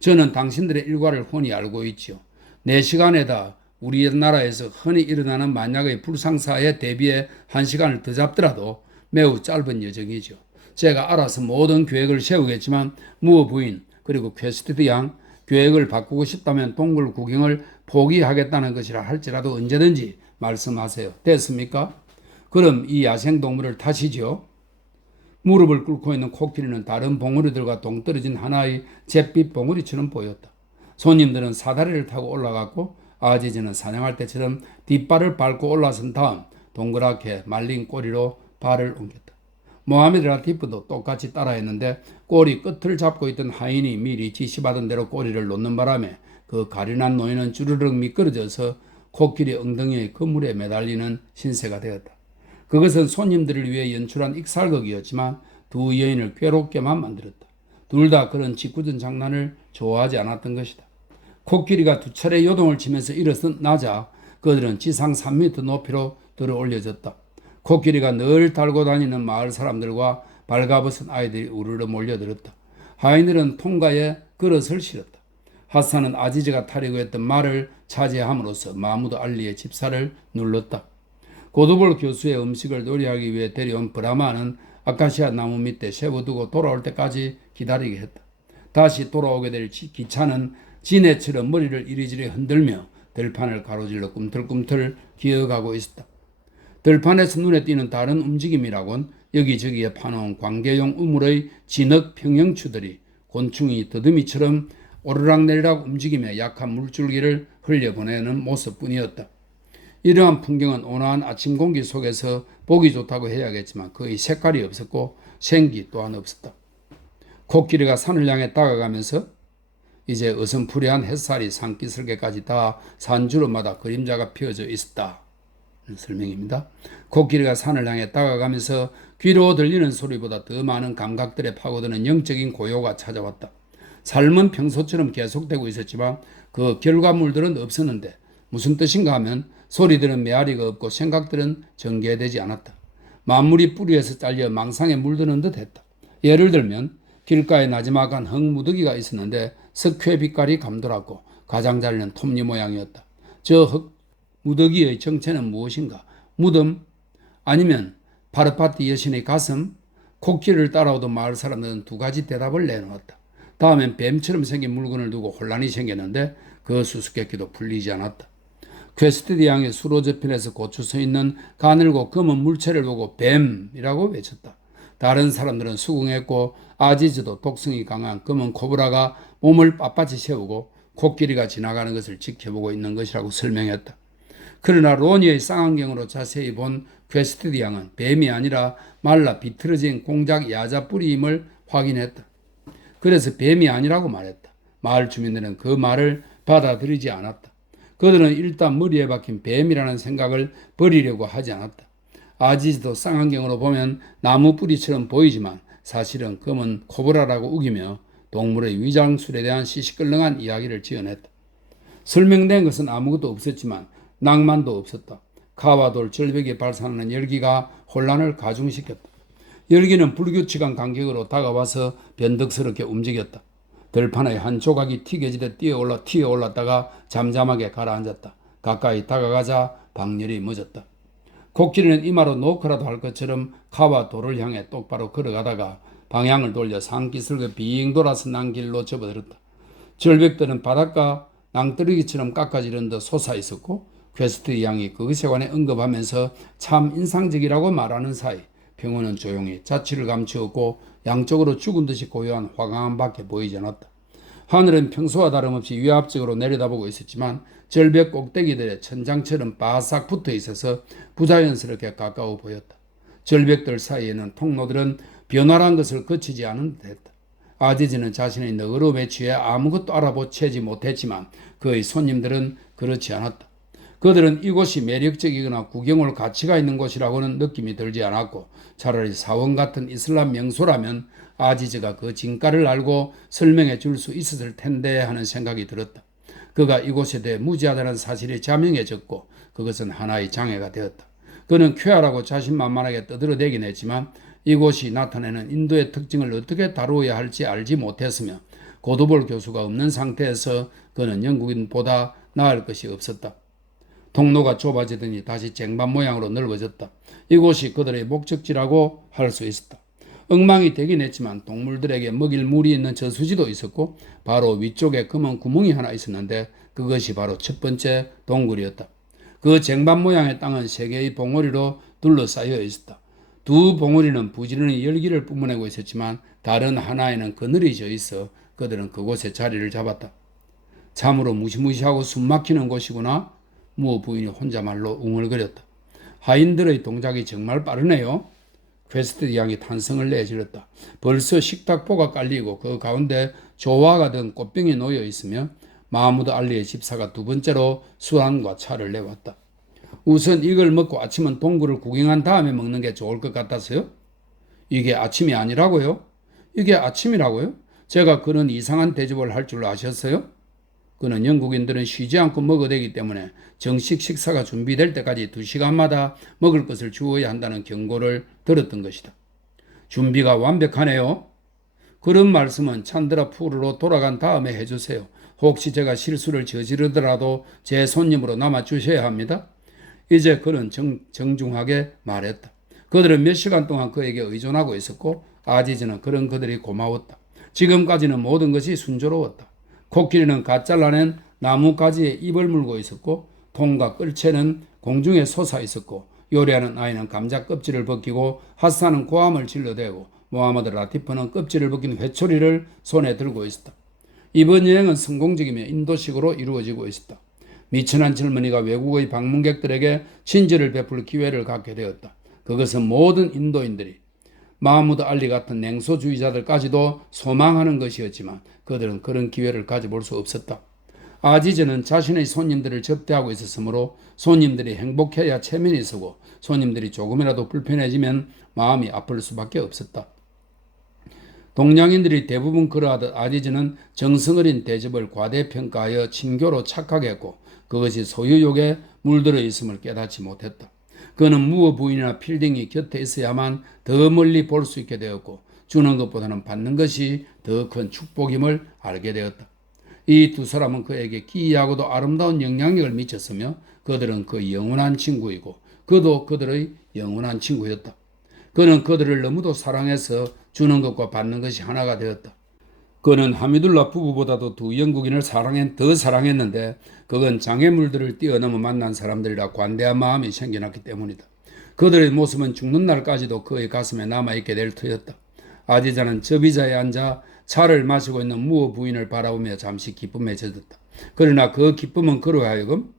저는 당신들의 일과를 훤히 알고 있지요. 4시간에다 우리나라에서 흔히 일어나는 만약의 불상사에 대비해 1시간을 더 잡더라도 매우 짧은 여정이죠. 제가 알아서 모든 계획을 세우겠지만 무어 부인 그리고 퀘스티드 양 계획을 바꾸고 싶다면 동굴 구경을 포기하겠다는 것이라 할지라도 언제든지 말씀하세요. 됐습니까? 그럼 이 야생동물을 타시죠. 무릎을 꿇고 있는 코끼리는 다른 봉우리들과 동떨어진 하나의 잿빛 봉우리처럼 보였다. 손님들은 사다리를 타고 올라갔고 아지즈는 사냥할 때처럼 뒷발을 밟고 올라선 다음 동그랗게 말린 꼬리로 발을 옮겼다. 모하메드 라티프도 똑같이 따라했는데 꼬리 끝을 잡고 있던 하인이 미리 지시받은 대로 꼬리를 놓는 바람에 그 가련한 노인은 주르륵 미끄러져서 코끼리 엉덩이의 그물에 매달리는 신세가 되었다. 그것은 손님들을 위해 연출한 익살극이었지만 두 여인을 괴롭게만 만들었다. 둘 다 그런 짓궂은 장난을 좋아하지 않았던 것이다. 코끼리가 2차례 요동을 치면서 일어나자 그들은 지상 3m 높이로 들어 올려졌다. 코끼리가 늘 달고 다니는 마을 사람들과 발가벗은 아이들이 우르르 몰려들었다. 하인들은 통가에 그릇을 실었다. 하산은 아지즈가 타려고 했던 말을 차지함으로써 마무드 알리의 집사를 눌렀다. 고두볼 교수의 음식을 요리하기 위해 데려온 브라마는 아카시아 나무 밑에 세워두고 돌아올 때까지 기다리게 했다. 다시 돌아오게 될 기차는 지네처럼 머리를 이리저리 흔들며 들판을 가로질러 꿈틀꿈틀 기어가고 있었다. 들판에서 눈에 띄는 다른 움직임이라곤 여기저기에 파놓은 관계용 우물의 진흙 평형추들이 곤충이 더듬이처럼 오르락내리락 움직이며 약한 물줄기를 흘려보내는 모습뿐이었다. 이러한 풍경은 온화한 아침 공기 속에서 보기 좋다고 해야겠지만 거의 색깔이 없었고 생기 또한 없었다. 코끼리가 산을 향해 다가가면서 이제 어슴푸레한 햇살이 산기슭까지 다 산주름마다 그림자가 피어져 있었다. 설명입니다. 코끼리가 산을 향해 다가가면서 귀로 들리는 소리보다 더 많은 감각들에 파고드는 영적인 고요가 찾아왔다. 삶은 평소처럼 계속되고 있었지만 그 결과물들은 없었는데 무슨 뜻인가 하면 소리들은 메아리가 없고 생각들은 전개되지 않았다. 만물이 뿌리에서 잘려 망상에 물드는 듯 했다. 예를 들면 길가에 나지막한 흙무더기가 있었는데 석회 빛깔이 감돌았고 가장자리는 톱니 모양이었다. 저 흙무더기의 정체는 무엇인가? 무덤? 아니면 파르파티 여신의 가슴? 코끼리를 따라오던 마을 사람들은 2가지 대답을 내놓았다. 다음엔 뱀처럼 생긴 물건을 두고 혼란이 생겼는데 그 수수께끼도 풀리지 않았다. 퀘스티드 양의 수로 저편에서 고쳐 서 있는 가늘고 검은 물체를 보고 뱀이라고 외쳤다. 다른 사람들은 수긍했고 아지즈도 독성이 강한 검은 코브라가 몸을 빳빳이 세우고 코끼리가 지나가는 것을 지켜보고 있는 것이라고 설명했다. 그러나 로니의 쌍안경으로 자세히 본 퀘스티드 양은 뱀이 아니라 말라 비틀어진 공작 야자뿌리임을 확인했다. 그래서 뱀이 아니라고 말했다. 마을 주민들은 그 말을 받아들이지 않았다. 그들은 일단 머리에 박힌 뱀이라는 생각을 버리려고 하지 않았다. 아지즈도 쌍안경으로 보면 나무 뿌리처럼 보이지만 사실은 검은 코브라라고 우기며 동물의 위장술에 대한 시시껄렁한 이야기를 지어냈다. 설명된 것은 아무것도 없었지만 낭만도 없었다. 가와돌 절벽에 발산하는 열기가 혼란을 가중시켰다. 열기는 불규칙한 간격으로 다가와서 변덕스럽게 움직였다. 들판의 한 조각이 튀겨지듯 튀어올랐다가 잠잠하게 가라앉았다. 가까이 다가가자 방열이 멎었다. 코끼리는 이마로 노크라도 할 것처럼 가와 돌을 향해 똑바로 걸어가다가 방향을 돌려 산기슭을 빙 돌아서 난 길로 접어들었다. 절벽들은 바닷가 낭떠러기처럼 깎아지른 듯 솟아 있었고 퀘스트 양이 그것에 관해 언급하면서 참 인상적이라고 말하는 사이 병원은 조용히 자취를 감추었고 양쪽으로 죽은 듯이 고요한 화강암 밖에 보이지 않았다. 하늘은 평소와 다름없이 위압적으로 내려다보고 있었지만 절벽 꼭대기들의 천장처럼 바싹 붙어 있어서 부자연스럽게 가까워 보였다. 절벽들 사이에는 통로들은 변화란 것을 거치지 않은 듯했다. 아지즈는 자신의 너그러움에 취해 아무것도 알아보채지 못했지만 그의 손님들은 그렇지 않았다. 그들은 이곳이 매력적이거나 구경할 가치가 있는 곳이라고는 느낌이 들지 않았고 차라리 사원 같은 이슬람 명소라면 아지즈가 그 진가를 알고 설명해 줄 수 있었을 텐데 하는 생각이 들었다. 그가 이곳에 대해 무지하다는 사실이 자명해졌고 그것은 하나의 장애가 되었다. 그는 쾌활하고 자신만만하게 떠들어대긴 했지만 이곳이 나타내는 인도의 특징을 어떻게 다루어야 할지 알지 못했으며 고도볼 교수가 없는 상태에서 그는 영국인보다 나을 것이 없었다. 통로가 좁아지더니 다시 쟁반 모양으로 넓어졌다. 이곳이 그들의 목적지라고 할 수 있었다. 엉망이 되긴 했지만 동물들에게 먹일 물이 있는 저수지도 있었고 바로 위쪽에 검은 구멍이 하나 있었는데 그것이 바로 첫 번째 동굴이었다. 그 쟁반 모양의 땅은 세 개의 봉우리로 둘러싸여 있었다. 두 봉우리는 부지런히 열기를 뿜어내고 있었지만 다른 하나에는 그늘이 져 있어 그들은 그곳에 자리를 잡았다. 참으로 무시무시하고 숨막히는 곳이구나. 무어 부인이 혼자말로 웅얼거렸다. 하인들의 동작이 정말 빠르네요. 퀘스트 양이 탄성을 내질렀다. 벌써 식탁보가 깔리고 그 가운데 조화가 든 꽃병이 놓여 있으며 마하무드 알리의 집사가 두 번째로 수안과 차를 내왔다. 우선 이걸 먹고 아침은 동굴을 구경한 다음에 먹는 게 좋을 것 같아서요. 이게 아침이 아니라고요? 이게 아침이라고요? 제가 그런 이상한 대접을 할 줄 아셨어요? 그는 영국인들은 쉬지 않고 먹어대기 때문에 정식 식사가 준비될 때까지 2시간마다 먹을 것을 주어야 한다는 경고를 들었던 것이다. 준비가 완벽하네요. 그런 말씀은 찬드라 푸르로 돌아간 다음에 해주세요. 혹시 제가 실수를 저지르더라도 제 손님으로 남아주셔야 합니다. 이제 그는 정중하게 말했다. 그들은 몇 시간 동안 그에게 의존하고 있었고 아지즈는 그런 그들이 고마웠다. 지금까지는 모든 것이 순조로웠다. 코끼리는 갓 잘라낸 나뭇가지에 입을 물고 있었고 통과 끌채는 공중에 솟아 있었고 요리하는 아이는 감자 껍질을 벗기고 하사는 고함을 질러대고 모하마드 라티프는 껍질을 벗긴 회초리를 손에 들고 있었다. 이번 여행은 성공적이며 인도식으로 이루어지고 있었다. 미천한 젊은이가 외국의 방문객들에게 친절을 베풀 기회를 갖게 되었다. 그것은 모든 인도인들이 마하무드 알리 같은 냉소주의자들까지도 소망하는 것이었지만 그들은 그런 기회를 가져볼 수 없었다. 아지즈는 자신의 손님들을 접대하고 있었으므로 손님들이 행복해야 체면이 서고 손님들이 조금이라도 불편해지면 마음이 아플 수밖에 없었다. 동양인들이 대부분 그러하듯 아지즈는 정성어린 대접을 과대평가하여 친교로 착각했고 그것이 소유욕에 물들어 있음을 깨닫지 못했다. 그는 무어 부인이나 필딩이 곁에 있어야만 더 멀리 볼 수 있게 되었고 주는 것보다는 받는 것이 더 큰 축복임을 알게 되었다. 이 두 사람은 그에게 기이하고도 아름다운 영향력을 미쳤으며 그들은 그 영원한 친구이고 그도 그들의 영원한 친구였다. 그는 그들을 너무도 사랑해서 주는 것과 받는 것이 하나가 되었다. 그는 하미둘라 부부보다도 두 영국인을 더 사랑했는데 그건 장애물들을 뛰어넘어 만난 사람들이라 관대한 마음이 생겨났기 때문이다. 그들의 모습은 죽는 날까지도 그의 가슴에 남아있게 될 터였다. 아지자는 접의자에 앉아 차를 마시고 있는 무어 부인을 바라보며 잠시 기쁨에 젖었다. 그러나 그 기쁨은 그로 하여금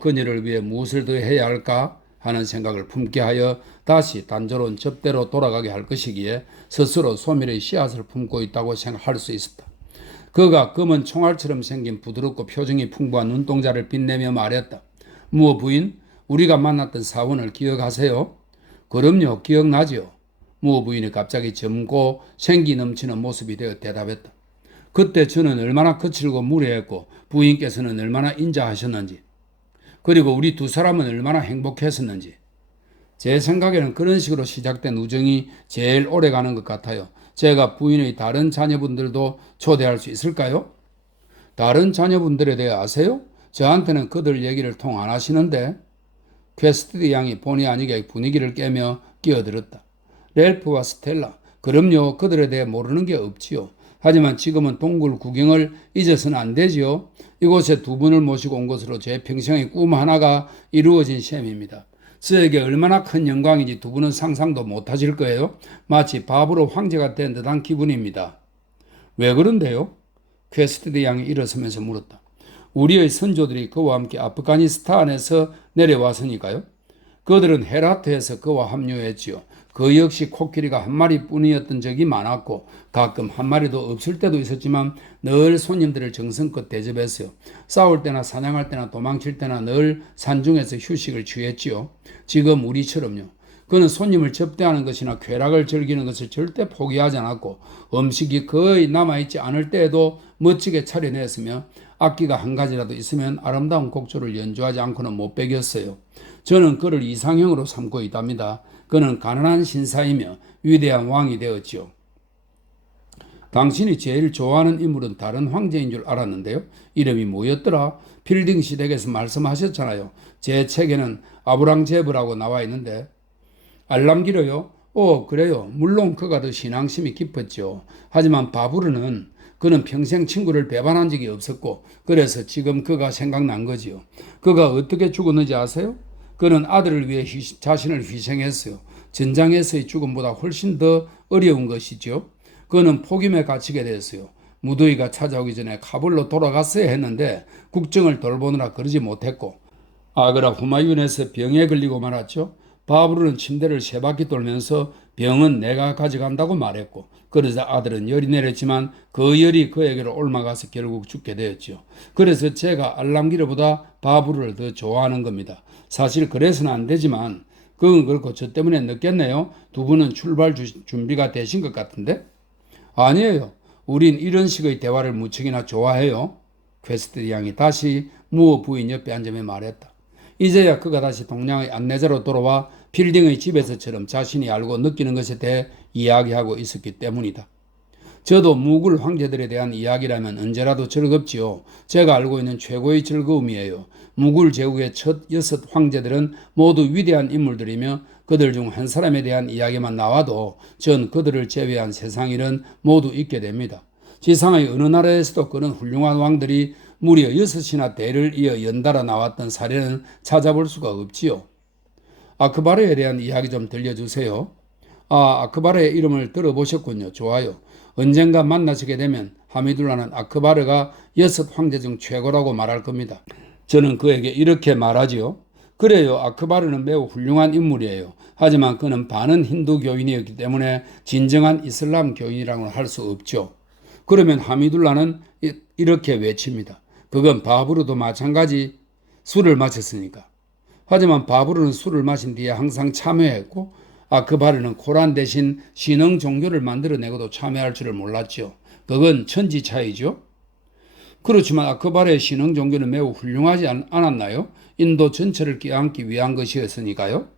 그녀를 위해 무엇을 더 해야 할까 하는 생각을 품게 하여 다시 단조로운 접대로 돌아가게 할 것이기에 스스로 소멸의 씨앗을 품고 있다고 생각할 수 있었다. 그가 검은 총알처럼 생긴 부드럽고 표정이 풍부한 눈동자를 빛내며 말했다. 무어 부인, 우리가 만났던 사원을 기억하세요? 그럼요, 기억나지요. 무어 부인이 갑자기 젊고 생기 넘치는 모습이 되어 대답했다. 그때 저는 얼마나 거칠고 무례했고 부인께서는 얼마나 인자하셨는지 그리고 우리 두 사람은 얼마나 행복했었는지 제 생각에는 그런 식으로 시작된 우정이 제일 오래 가는 것 같아요. 제가 부인의 다른 자녀분들도 초대할 수 있을까요? 다른 자녀분들에 대해 아세요? 저한테는 그들 얘기를 통 안 하시는데. 퀘스트 양이 본의 아니게 분위기를 깨며 끼어들었다. 렐프와 스텔라, 그럼요, 그들에 대해 모르는 게 없지요. 하지만 지금은 동굴 구경을 잊어서는 안 되지요. 이곳에 두 분을 모시고 온 것으로 제 평생의 꿈 하나가 이루어진 셈입니다. 저에게 얼마나 큰 영광인지 두 분은 상상도 못하실 거예요. 마치 바브로 황제가 된 듯한 기분입니다. 왜 그런데요? 퀘스티드 양이 일어서면서 물었다. 우리의 선조들이 그와 함께 아프가니스탄에서 내려왔으니까요. 그들은 헤라트에서 그와 합류했지요. 그 역시 코끼리가 한 마리뿐이었던 적이 많았고 가끔 한 마리도 없을 때도 있었지만 늘 손님들을 정성껏 대접했어요. 싸울 때나 사냥할 때나 도망칠 때나 늘 산중에서 휴식을 취했지요. 지금 우리처럼요. 그는 손님을 접대하는 것이나 쾌락을 즐기는 것을 절대 포기하지 않았고 음식이 거의 남아있지 않을 때에도 멋지게 차려냈으며 악기가 한 가지라도 있으면 아름다운 곡조를 연주하지 않고는 못 배겼어요. 저는 그를 이상형으로 삼고 있답니다. 그는 가난한 신사이며 위대한 왕이 되었지요. 당신이 제일 좋아하는 인물은 다른 황제인 줄 알았는데요. 이름이 뭐였더라? 필딩 시댁에서 말씀하셨잖아요. 제 책에는 아브랑제브라고 나와 있는데. 알람기로요? 그래요. 물론 그가 더 신앙심이 깊었죠. 하지만 바브르는 그는 평생 친구를 배반한 적이 없었고 그래서 지금 그가 생각난 거지요. 그가 어떻게 죽었는지 아세요? 그는 아들을 위해 자신을 희생했어요. 전장에서의 죽음보다 훨씬 더 어려운 것이죠. 그는 폭임에 갇히게 됐어요. 무더위가 찾아오기 전에 카불로 돌아갔어야 했는데 국정을 돌보느라 그러지 못했고 아그라 후마윤에서 병에 걸리고 말았죠. 바브르는 침대를 세 바퀴 돌면서 병은 내가 가져간다고 말했고 그러자 아들은 열이 내렸지만 그 열이 그에게로 옮아가서 결국 죽게 되었죠. 그래서 제가 알람기르보다 바브르를 더 좋아하는 겁니다. 사실 그래서는 안 되지만 그건 그렇고 저 때문에 늦겠네요. 두 분은 출발 준비가 되신 것 같은데? 아니에요. 우린 이런 식의 대화를 무척이나 좋아해요. 퀘스트 양이 다시 무어 부인 옆에 앉으며 말했다. 이제야 그가 다시 동양의 안내자로 돌아와 필딩의 집에서처럼 자신이 알고 느끼는 것에 대해 이야기하고 있었기 때문이다. 저도 무굴 황제들에 대한 이야기라면 언제라도 즐겁지요. 제가 알고 있는 최고의 즐거움이에요. 무굴 제국의 첫 6 황제들은 모두 위대한 인물들이며 그들 중 한 사람에 대한 이야기만 나와도 전 그들을 제외한 세상 일은 모두 잊게 됩니다. 지상의 어느 나라에서도 그런 훌륭한 왕들이 무려 6이나 대를 이어 연달아 나왔던 사례는 찾아볼 수가 없지요. 아크바르에 대한 이야기 좀 들려주세요. 아크바르의 이름을 들어보셨군요. 좋아요. 언젠가 만나시게 되면 하미둘라는 아크바르가 6 황제 중 최고라고 말할 겁니다. 저는 그에게 이렇게 말하지요. 그래요. 아크바르는 매우 훌륭한 인물이에요. 하지만 그는 반은 힌두교인이었기 때문에 진정한 이슬람 교인이라고는 할 수 없죠. 그러면 하미둘라는 이렇게 외칩니다. 그건 바브르도 마찬가지 술을 마셨으니까. 하지만 바브르는 술을 마신 뒤에 항상 참여했고 아크바르는 코란 대신 신흥 종교를 만들어내고도 참여할 줄을 몰랐죠. 그건 천지 차이죠. 그렇지만 아크바르의 신흥 종교는 매우 훌륭하지 않았나요? 인도 전체를 껴안기 위한 것이었으니까요.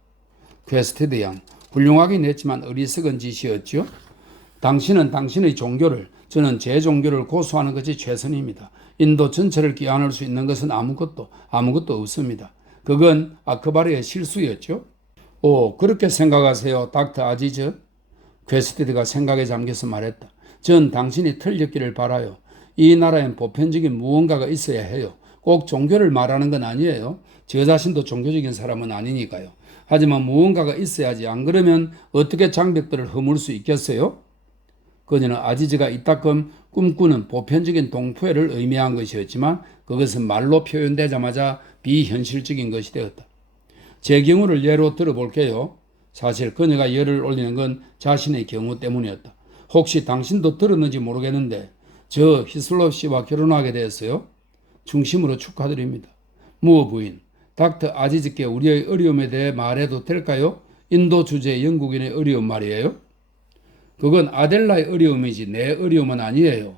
퀘스티드 양, 훌륭하긴 했지만 어리석은 짓이었죠. 당신은 당신의 종교를, 저는 제 종교를 고수하는 것이 최선입니다. 인도 전체를 껴안을 수 있는 것은 아무것도 없습니다. 그건 아크바르의 실수였죠. 그렇게 생각하세요, 닥터 아지즈? 퀘스티드가 생각에 잠겨서 말했다. 전 당신이 틀렸기를 바라요. 이 나라엔 보편적인 무언가가 있어야 해요. 꼭 종교를 말하는 건 아니에요. 저 자신도 종교적인 사람은 아니니까요. 하지만 무언가가 있어야지. 안 그러면 어떻게 장벽들을 허물 수 있겠어요? 그녀는 아지즈가 이따금 꿈꾸는 보편적인 동포애를 의미한 것이었지만 그것은 말로 표현되자마자 비현실적인 것이 되었다. 제 경우를 예로 들어볼게요. 사실 그녀가 열을 올리는 건 자신의 경우 때문이었다. 혹시 당신도 들었는지 모르겠는데 저 히슬롭 씨와 결혼하게 되었어요. 중심으로 축하드립니다. 무어 부인, 닥터 아지즈께 우리의 어려움에 대해 말해도 될까요? 인도 주재 영국인의 어려움 말이에요. 그건 아델라의 어려움이지 내 어려움은 아니에요.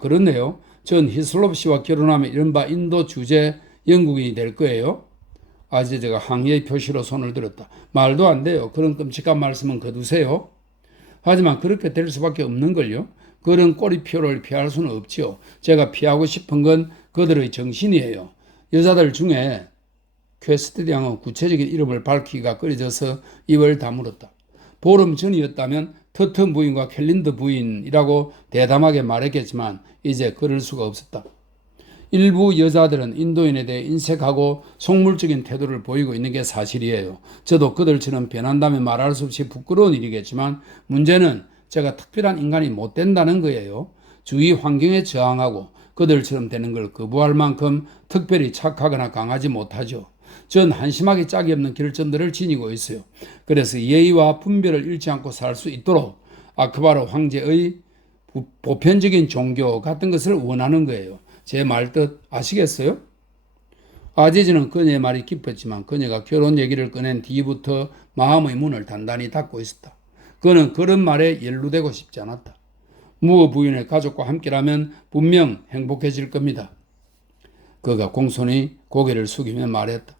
그렇네요. 전 히슬롭 씨와 결혼하면 이른바 인도 주재 영국인이 될 거예요. 아지즈가 항의의 표시로 손을 들었다. 말도 안 돼요. 그런 끔찍한 말씀은 거두세요. 하지만 그렇게 될 수밖에 없는걸요. 그런 꼬리표를 피할 수는 없지요. 제가 피하고 싶은 건 그들의 정신이에요. 여자들 중에 퀘스트 양의 구체적인 이름을 밝히기가 꺼려져서 입을 다물었다. 보름 전이었다면 터트 부인과 캘린더 부인이라고 대담하게 말했겠지만 이제 그럴 수가 없었다. 일부 여자들은 인도인에 대해 인색하고 속물적인 태도를 보이고 있는 게 사실이에요. 저도 그들처럼 변한다면 말할 수 없이 부끄러운 일이겠지만 문제는 제가 특별한 인간이 못 된다는 거예요. 주위 환경에 저항하고 그들처럼 되는 걸 거부할 만큼 특별히 착하거나 강하지 못하죠. 전 한심하게 짝이 없는 결점들을 지니고 있어요. 그래서 예의와 분별을 잃지 않고 살 수 있도록 아크바르 황제의 보편적인 종교 같은 것을 원하는 거예요. 제 말뜻 아시겠어요? 아지즈는 그녀의 말이 깊었지만 그녀가 결혼 얘기를 꺼낸 뒤부터 마음의 문을 단단히 닫고 있었다. 그는 그런 말에 연루되고 싶지 않았다. 무어 부인의 가족과 함께라면 분명 행복해질 겁니다. 그가 공손히 고개를 숙이며 말했다.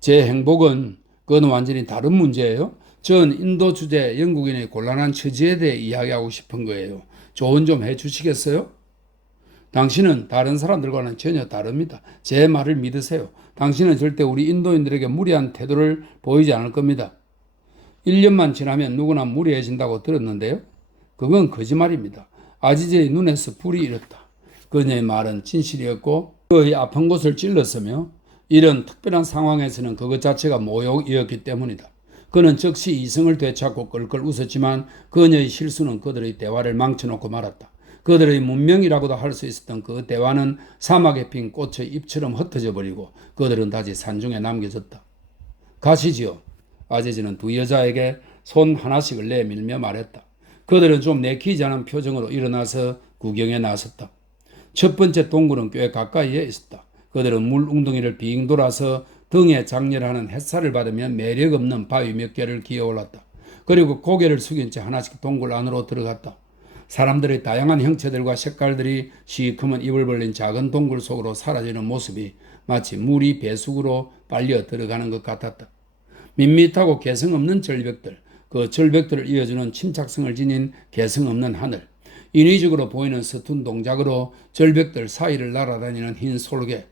제 행복은 그건 완전히 다른 문제예요. 전 인도 주재 영국인의 곤란한 처지에 대해 이야기하고 싶은 거예요. 조언 좀 해주시겠어요? 당신은 다른 사람들과는 전혀 다릅니다. 제 말을 믿으세요. 당신은 절대 우리 인도인들에게 무리한 태도를 보이지 않을 겁니다. 1년만 지나면 누구나 무리해진다고 들었는데요. 그건 거짓말입니다. 아지즈의 눈에서 불이 일었다. 그녀의 말은 진실이었고 그의 아픈 곳을 찔렀으며 이런 특별한 상황에서는 그것 자체가 모욕이었기 때문이다. 그는 즉시 이성을 되찾고 껄껄 웃었지만 그녀의 실수는 그들의 대화를 망쳐놓고 말았다. 그들의 문명이라고도 할 수 있었던 그 대화는 사막에 핀 꽃의 잎처럼 흩어져 버리고 그들은 다시 산중에 남겨졌다. 가시지요. 아제즈는 두 여자에게 손 하나씩을 내밀며 말했다. 그들은 좀 내키지 않은 표정으로 일어나서 구경에 나섰다. 첫 번째 동굴은 꽤 가까이에 있었다. 그들은 물 웅덩이를 빙 돌아서 등에 장렬하는 햇살을 받으며 매력 없는 바위 몇 개를 기어올랐다. 그리고 고개를 숙인 채 하나씩 동굴 안으로 들어갔다. 사람들의 다양한 형체들과 색깔들이 시커먼 입을 벌린 작은 동굴 속으로 사라지는 모습이 마치 물이 배수구로 빨려 들어가는 것 같았다. 밋밋하고 개성 없는 절벽들, 그 절벽들을 이어주는 침착성을 지닌 개성 없는 하늘, 인위적으로 보이는 서툰 동작으로 절벽들 사이를 날아다니는 흰 솔개,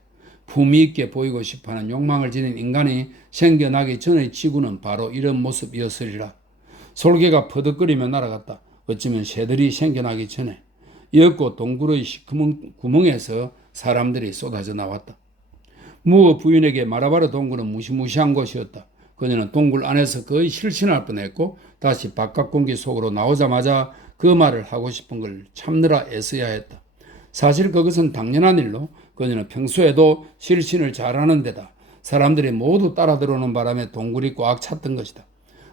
품위 있게 보이고 싶어하는 욕망을 지닌 인간이 생겨나기 전의 지구는 바로 이런 모습이었으리라. 솔개가 퍼득거리며 날아갔다. 어쩌면 새들이 생겨나기 전에 옅고 동굴의 시커먼 구멍에서 사람들이 쏟아져 나왔다. 무어 부인에게 마라바르 동굴은 무시무시한 곳이었다. 그녀는 동굴 안에서 거의 실신할 뻔했고 다시 바깥 공기 속으로 나오자마자 그 말을 하고 싶은 걸 참느라 애써야 했다. 사실 그것은 당연한 일로 그녀는 평소에도 실신을 잘하는 데다 사람들이 모두 따라 들어오는 바람에 동굴이 꽉 찼던 것이다.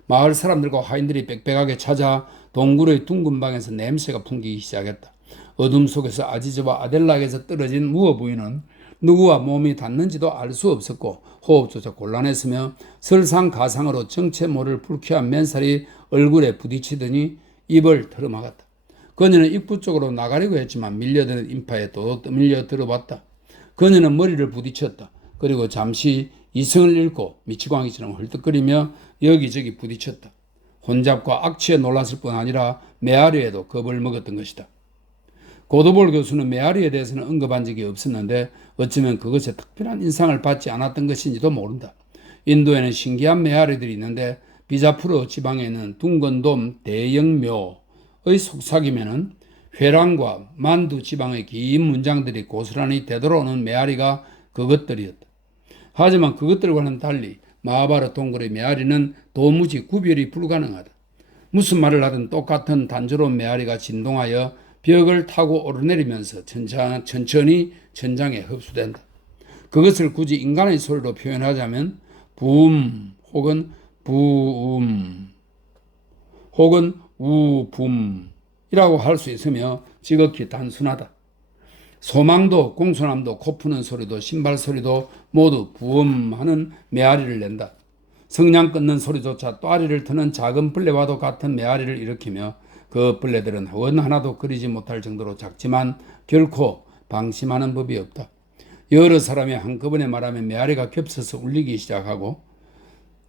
마을 사람들과 하인들이 빽빽하게 찾아 동굴의 둥근 방에서 냄새가 풍기기 시작했다. 어둠 속에서 아지즈와 아델락에서 떨어진 무어 부인은 누구와 몸이 닿는지도 알 수 없었고 호흡조차 곤란했으며 설상가상으로 정체 모를 불쾌한 맨살이 얼굴에 부딪히더니 입을 털어막았다. 그녀는 입구 쪽으로 나가려고 했지만 밀려드는 인파에 또 떠밀려 들어봤다. 그녀는 머리를 부딪혔다. 그리고 잠시 이성을 잃고 미치광이처럼 헐떡거리며 여기저기 부딪혔다. 혼잡과 악취에 놀랐을 뿐 아니라 메아리에도 겁을 먹었던 것이다. 고도볼 교수는 메아리에 대해서는 언급한 적이 없었는데 어쩌면 그것에 특별한 인상을 받지 않았던 것인지도 모른다. 인도에는 신기한 메아리들이 있는데 비자푸르 지방에 있는 둥근 돔 대영묘의 속삭임에는 회랑과 만두 지방의 긴 문장들이 고스란히 되돌아오는 메아리가 그것들이었다. 하지만 그것들과는 달리 마하바르 동굴의 메아리는 도무지 구별이 불가능하다. 무슨 말을 하든 똑같은 단조로운 메아리가 진동하여 벽을 타고 오르내리면서 천천히 천장에 흡수된다. 그것을 굳이 인간의 소리로 표현하자면 붐 혹은 부음 혹은 우붐이라고 할 수 있으며 지극히 단순하다. 소망도 공손함도 코 푸는 소리도 신발 소리도 모두 부음하는 메아리를 낸다. 성냥 끊는 소리조차 또아리를 트는 작은 벌레와도 같은 메아리를 일으키며 그 벌레들은 원 하나도 그리지 못할 정도로 작지만 결코 방심하는 법이 없다. 여러 사람이 한꺼번에 말하면 메아리가 겹쳐서 울리기 시작하고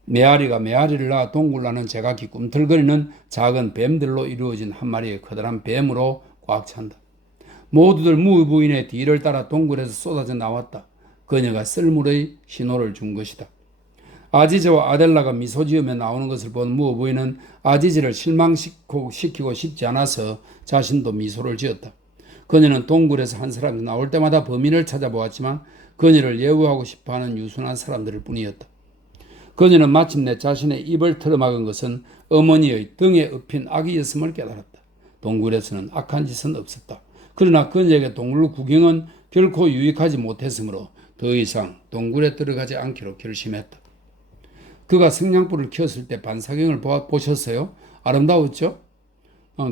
메아리가 메아리를 낳아 동굴 나는 제각기 꿈틀거리는 작은 뱀들로 이루어진 한 마리의 커다란 뱀으로 꽉 찬다. 모두들 무부인의 뒤를 따라 동굴에서 쏟아져 나왔다. 그녀가 썰물의 신호를 준 것이다. 아지즈와 아델라가 미소 지으며 나오는 것을 본 무어 부인은 아지즈를 실망시키고 싶지 않아서 자신도 미소를 지었다. 그녀는 동굴에서 한 사람이 나올 때마다 범인을 찾아보았지만 그녀를 예우하고 싶어하는 유순한 사람들일 뿐이었다. 그녀는 마침내 자신의 입을 틀어막은 것은 어머니의 등에 엎인 아기였음을 깨달았다. 동굴에서는 악한 짓은 없었다. 그러나 그녀에게 동굴 구경은 결코 유익하지 못했으므로 더 이상 동굴에 들어가지 않기로 결심했다. 그가 성냥불을 켰을 때 반사경을 보셨어요? 아름다웠죠?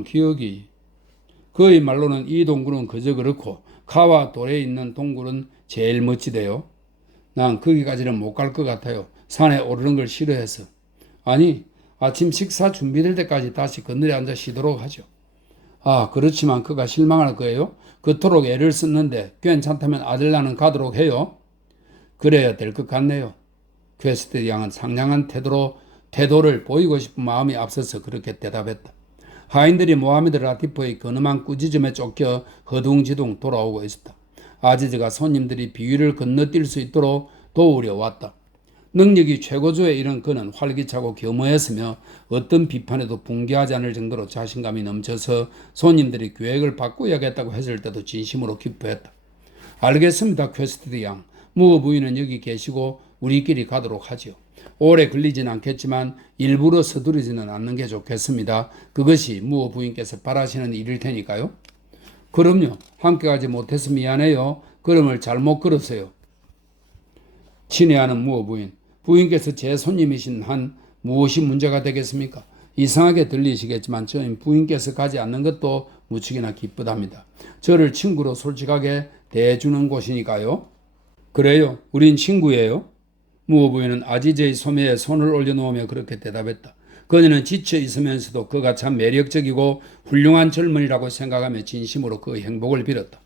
기억이. 그의 말로는 이 동굴은 그저 그렇고 카와 돌에 있는 동굴은 제일 멋지대요. 난 거기까지는 못 갈 것 같아요. 산에 오르는 걸 싫어해서. 아니, 아침 식사 준비될 때까지 다시 그늘에 앉아 쉬도록 하죠. 그렇지만 그가 실망할 거예요. 그토록 애를 썼는데 괜찮다면 아들나는 가도록 해요. 그래야 될 것 같네요. 퀘스트 양은 상냥한 태도를 보이고 싶은 마음이 앞서서 그렇게 대답했다. 하인들이 모하메드 라티프의 근엄한 꾸짖음에 쫓겨 허둥지둥 돌아오고 있었다. 아지즈가 손님들이 비위를 건너뛸 수 있도록 도우려 왔다. 능력이 최고조에 이른 그는 활기차고 겸허했으며 어떤 비판에도 붕괴하지 않을 정도로 자신감이 넘쳐서 손님들이 계획을 바꾸어야겠다고 했을 때도 진심으로 기뻐했다. 알겠습니다, 퀘스트 양. 무어 부인은 여기 계시고 우리끼리 가도록 하지요. 오래 걸리진 않겠지만 일부러 서두르지는 않는 게 좋겠습니다. 그것이 무어 부인께서 바라시는 일일 테니까요. 그럼요. 함께 가지 못해서 미안해요. 걸음을 잘못 걸었어요. 친애하는 무어 부인. 부인께서 제 손님이신 한 무엇이 문제가 되겠습니까? 이상하게 들리시겠지만 저는 부인께서 가지 않는 것도 무척이나 기쁘답니다. 저를 친구로 솔직하게 대해주는 곳이니까요. 그래요. 우린 친구예요. 무어 부인은 아지즈의 소매에 손을 올려놓으며 그렇게 대답했다. 그녀는 지쳐 있으면서도 그가 참 매력적이고 훌륭한 젊은이라고 생각하며 진심으로 그 행복을 빌었다.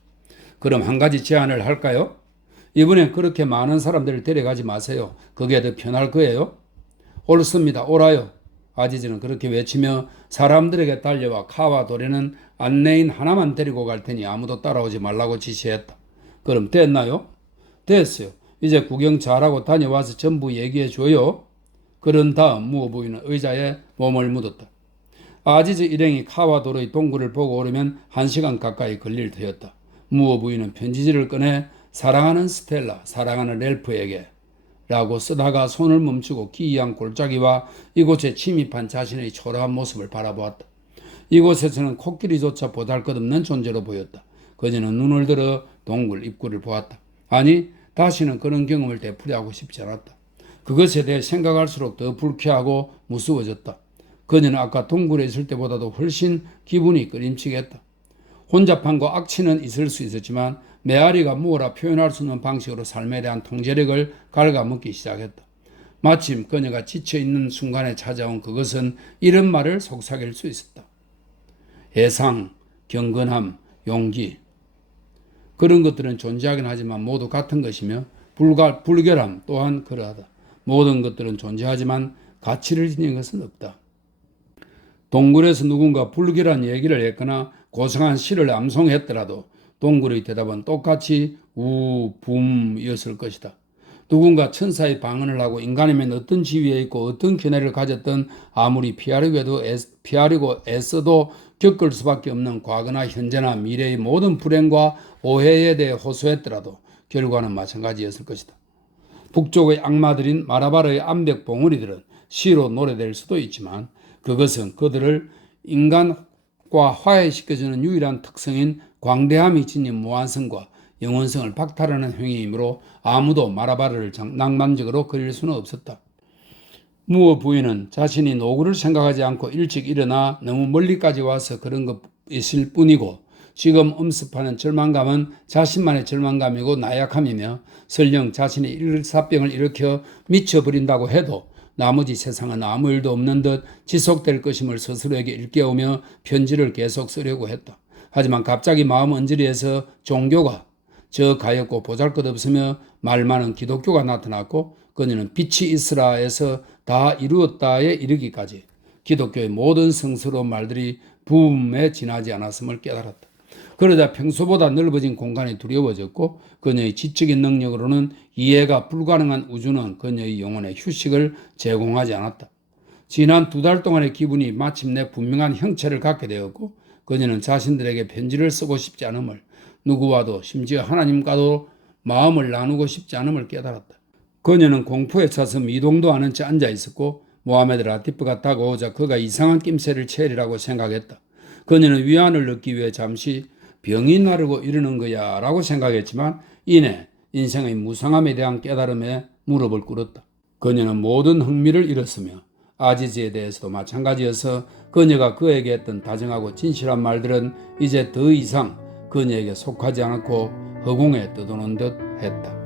그럼 한 가지 제안을 할까요? 이번엔 그렇게 많은 사람들을 데려가지 마세요. 그게 더 편할 거예요. 옳습니다. 옳아요. 아지즈는 그렇게 외치며 사람들에게 달려와 카와 도레는 안내인 하나만 데리고 갈 테니 아무도 따라오지 말라고 지시했다. 그럼 됐나요? 됐어요. 이제 구경 잘하고 다녀와서 전부 얘기해 줘요. 그런 다음 무어 부인은 의자에 몸을 묻었다. 아지즈 일행이 카와 도레의 동굴을 보고 오려면 1시간 가까이 걸릴 터였다. 무어 부인은 편지지를 꺼내 사랑하는 스텔라, 사랑하는 렐프에게 라고 쓰다가 손을 멈추고 기이한 골짜기와 이곳에 침입한 자신의 초라한 모습을 바라보았다. 이곳에서는 코끼리조차 보잘것없는 존재로 보였다. 그녀는 눈을 들어 동굴 입구를 보았다. 아니, 다시는 그런 경험을 되풀이하고 싶지 않았다. 그것에 대해 생각할수록 더 불쾌하고 무서워졌다. 그녀는 아까 동굴에 있을 때보다도 훨씬 기분이 끄림칙했다. 혼잡함과 악취는 있을 수 있었지만 메아리가 무어라 표현할 수 없는 방식으로 삶에 대한 통제력을 갉아먹기 시작했다. 마침 그녀가 지쳐있는 순간에 찾아온 그것은 이런 말을 속삭일 수 있었다. 애상, 경건함, 용기. 그런 것들은 존재하긴 하지만 모두 같은 것이며 불결함 또한 그러하다. 모든 것들은 존재하지만 가치를 지닌 것은 없다. 동굴에서 누군가 불길한 얘기를 했거나 고상한 시를 암송했더라도 동굴의 대답은 똑같이 붐이었을 것이다. 누군가 천사의 방언을 하고 인간이면 어떤 지위에 있고 어떤 견해를 가졌던 아무리 피하려고 애써도 겪을 수밖에 없는 과거나 현재나 미래의 모든 불행과 오해에 대해 호소했더라도 결과는 마찬가지였을 것이다. 북쪽의 악마들인 마라바르의 암벽 봉우리들은 시로 노래될 수도 있지만 그것은 그들을 인간과 화해시켜주는 유일한 특성인 광대함이 지닌 무한성과 영원성을 박탈하는 행위이므로 아무도 마라바르를 낭만적으로 그릴 수는 없었다. 무어 부인은 자신이 노구를 생각하지 않고 일찍 일어나 너무 멀리까지 와서 그런 것일 뿐이고 지금 엄습하는 절망감은 자신만의 절망감이고 나약함이며 설령 자신이 일사병을 일으켜 미쳐버린다고 해도 나머지 세상은 아무 일도 없는 듯 지속될 것임을 스스로에게 일깨우며 편지를 계속 쓰려고 했다. 하지만 갑자기 마음 언저리에서 종교가 저 가엾고 보잘것없으며 말 많은 기독교가 나타났고 그녀는 빛이 있으라에서 다 이루었다에 이르기까지 기독교의 모든 성스러운 말들이 부음에 지나지 않았음을 깨달았다. 그러자 평소보다 넓어진 공간이 두려워졌고 그녀의 지적인 능력으로는 이해가 불가능한 우주는 그녀의 영혼에 휴식을 제공하지 않았다. 지난 2달 동안의 기분이 마침내 분명한 형체를 갖게 되었고 그녀는 자신들에게 편지를 쓰고 싶지 않음을, 누구와도 심지어 하나님과도 마음을 나누고 싶지 않음을 깨달았다. 그녀는 공포에 차서 미동도 않은 채 앉아 있었고 모하메드 라티프가 다가오자 그가 이상한 낌새를 채리라고 생각했다. 그녀는 위안을 얻기 위해 잠시 병이 나르고 이러는 거야 라고 생각했지만 이내 인생의 무상함에 대한 깨달음에 무릎을 꿇었다. 그녀는 모든 흥미를 잃었으며 아지지에 대해서도 마찬가지여서 그녀가 그에게 했던 다정하고 진실한 말들은 이제 더 이상 그녀에게 속하지 않고 허공에 떠도는 듯 했다.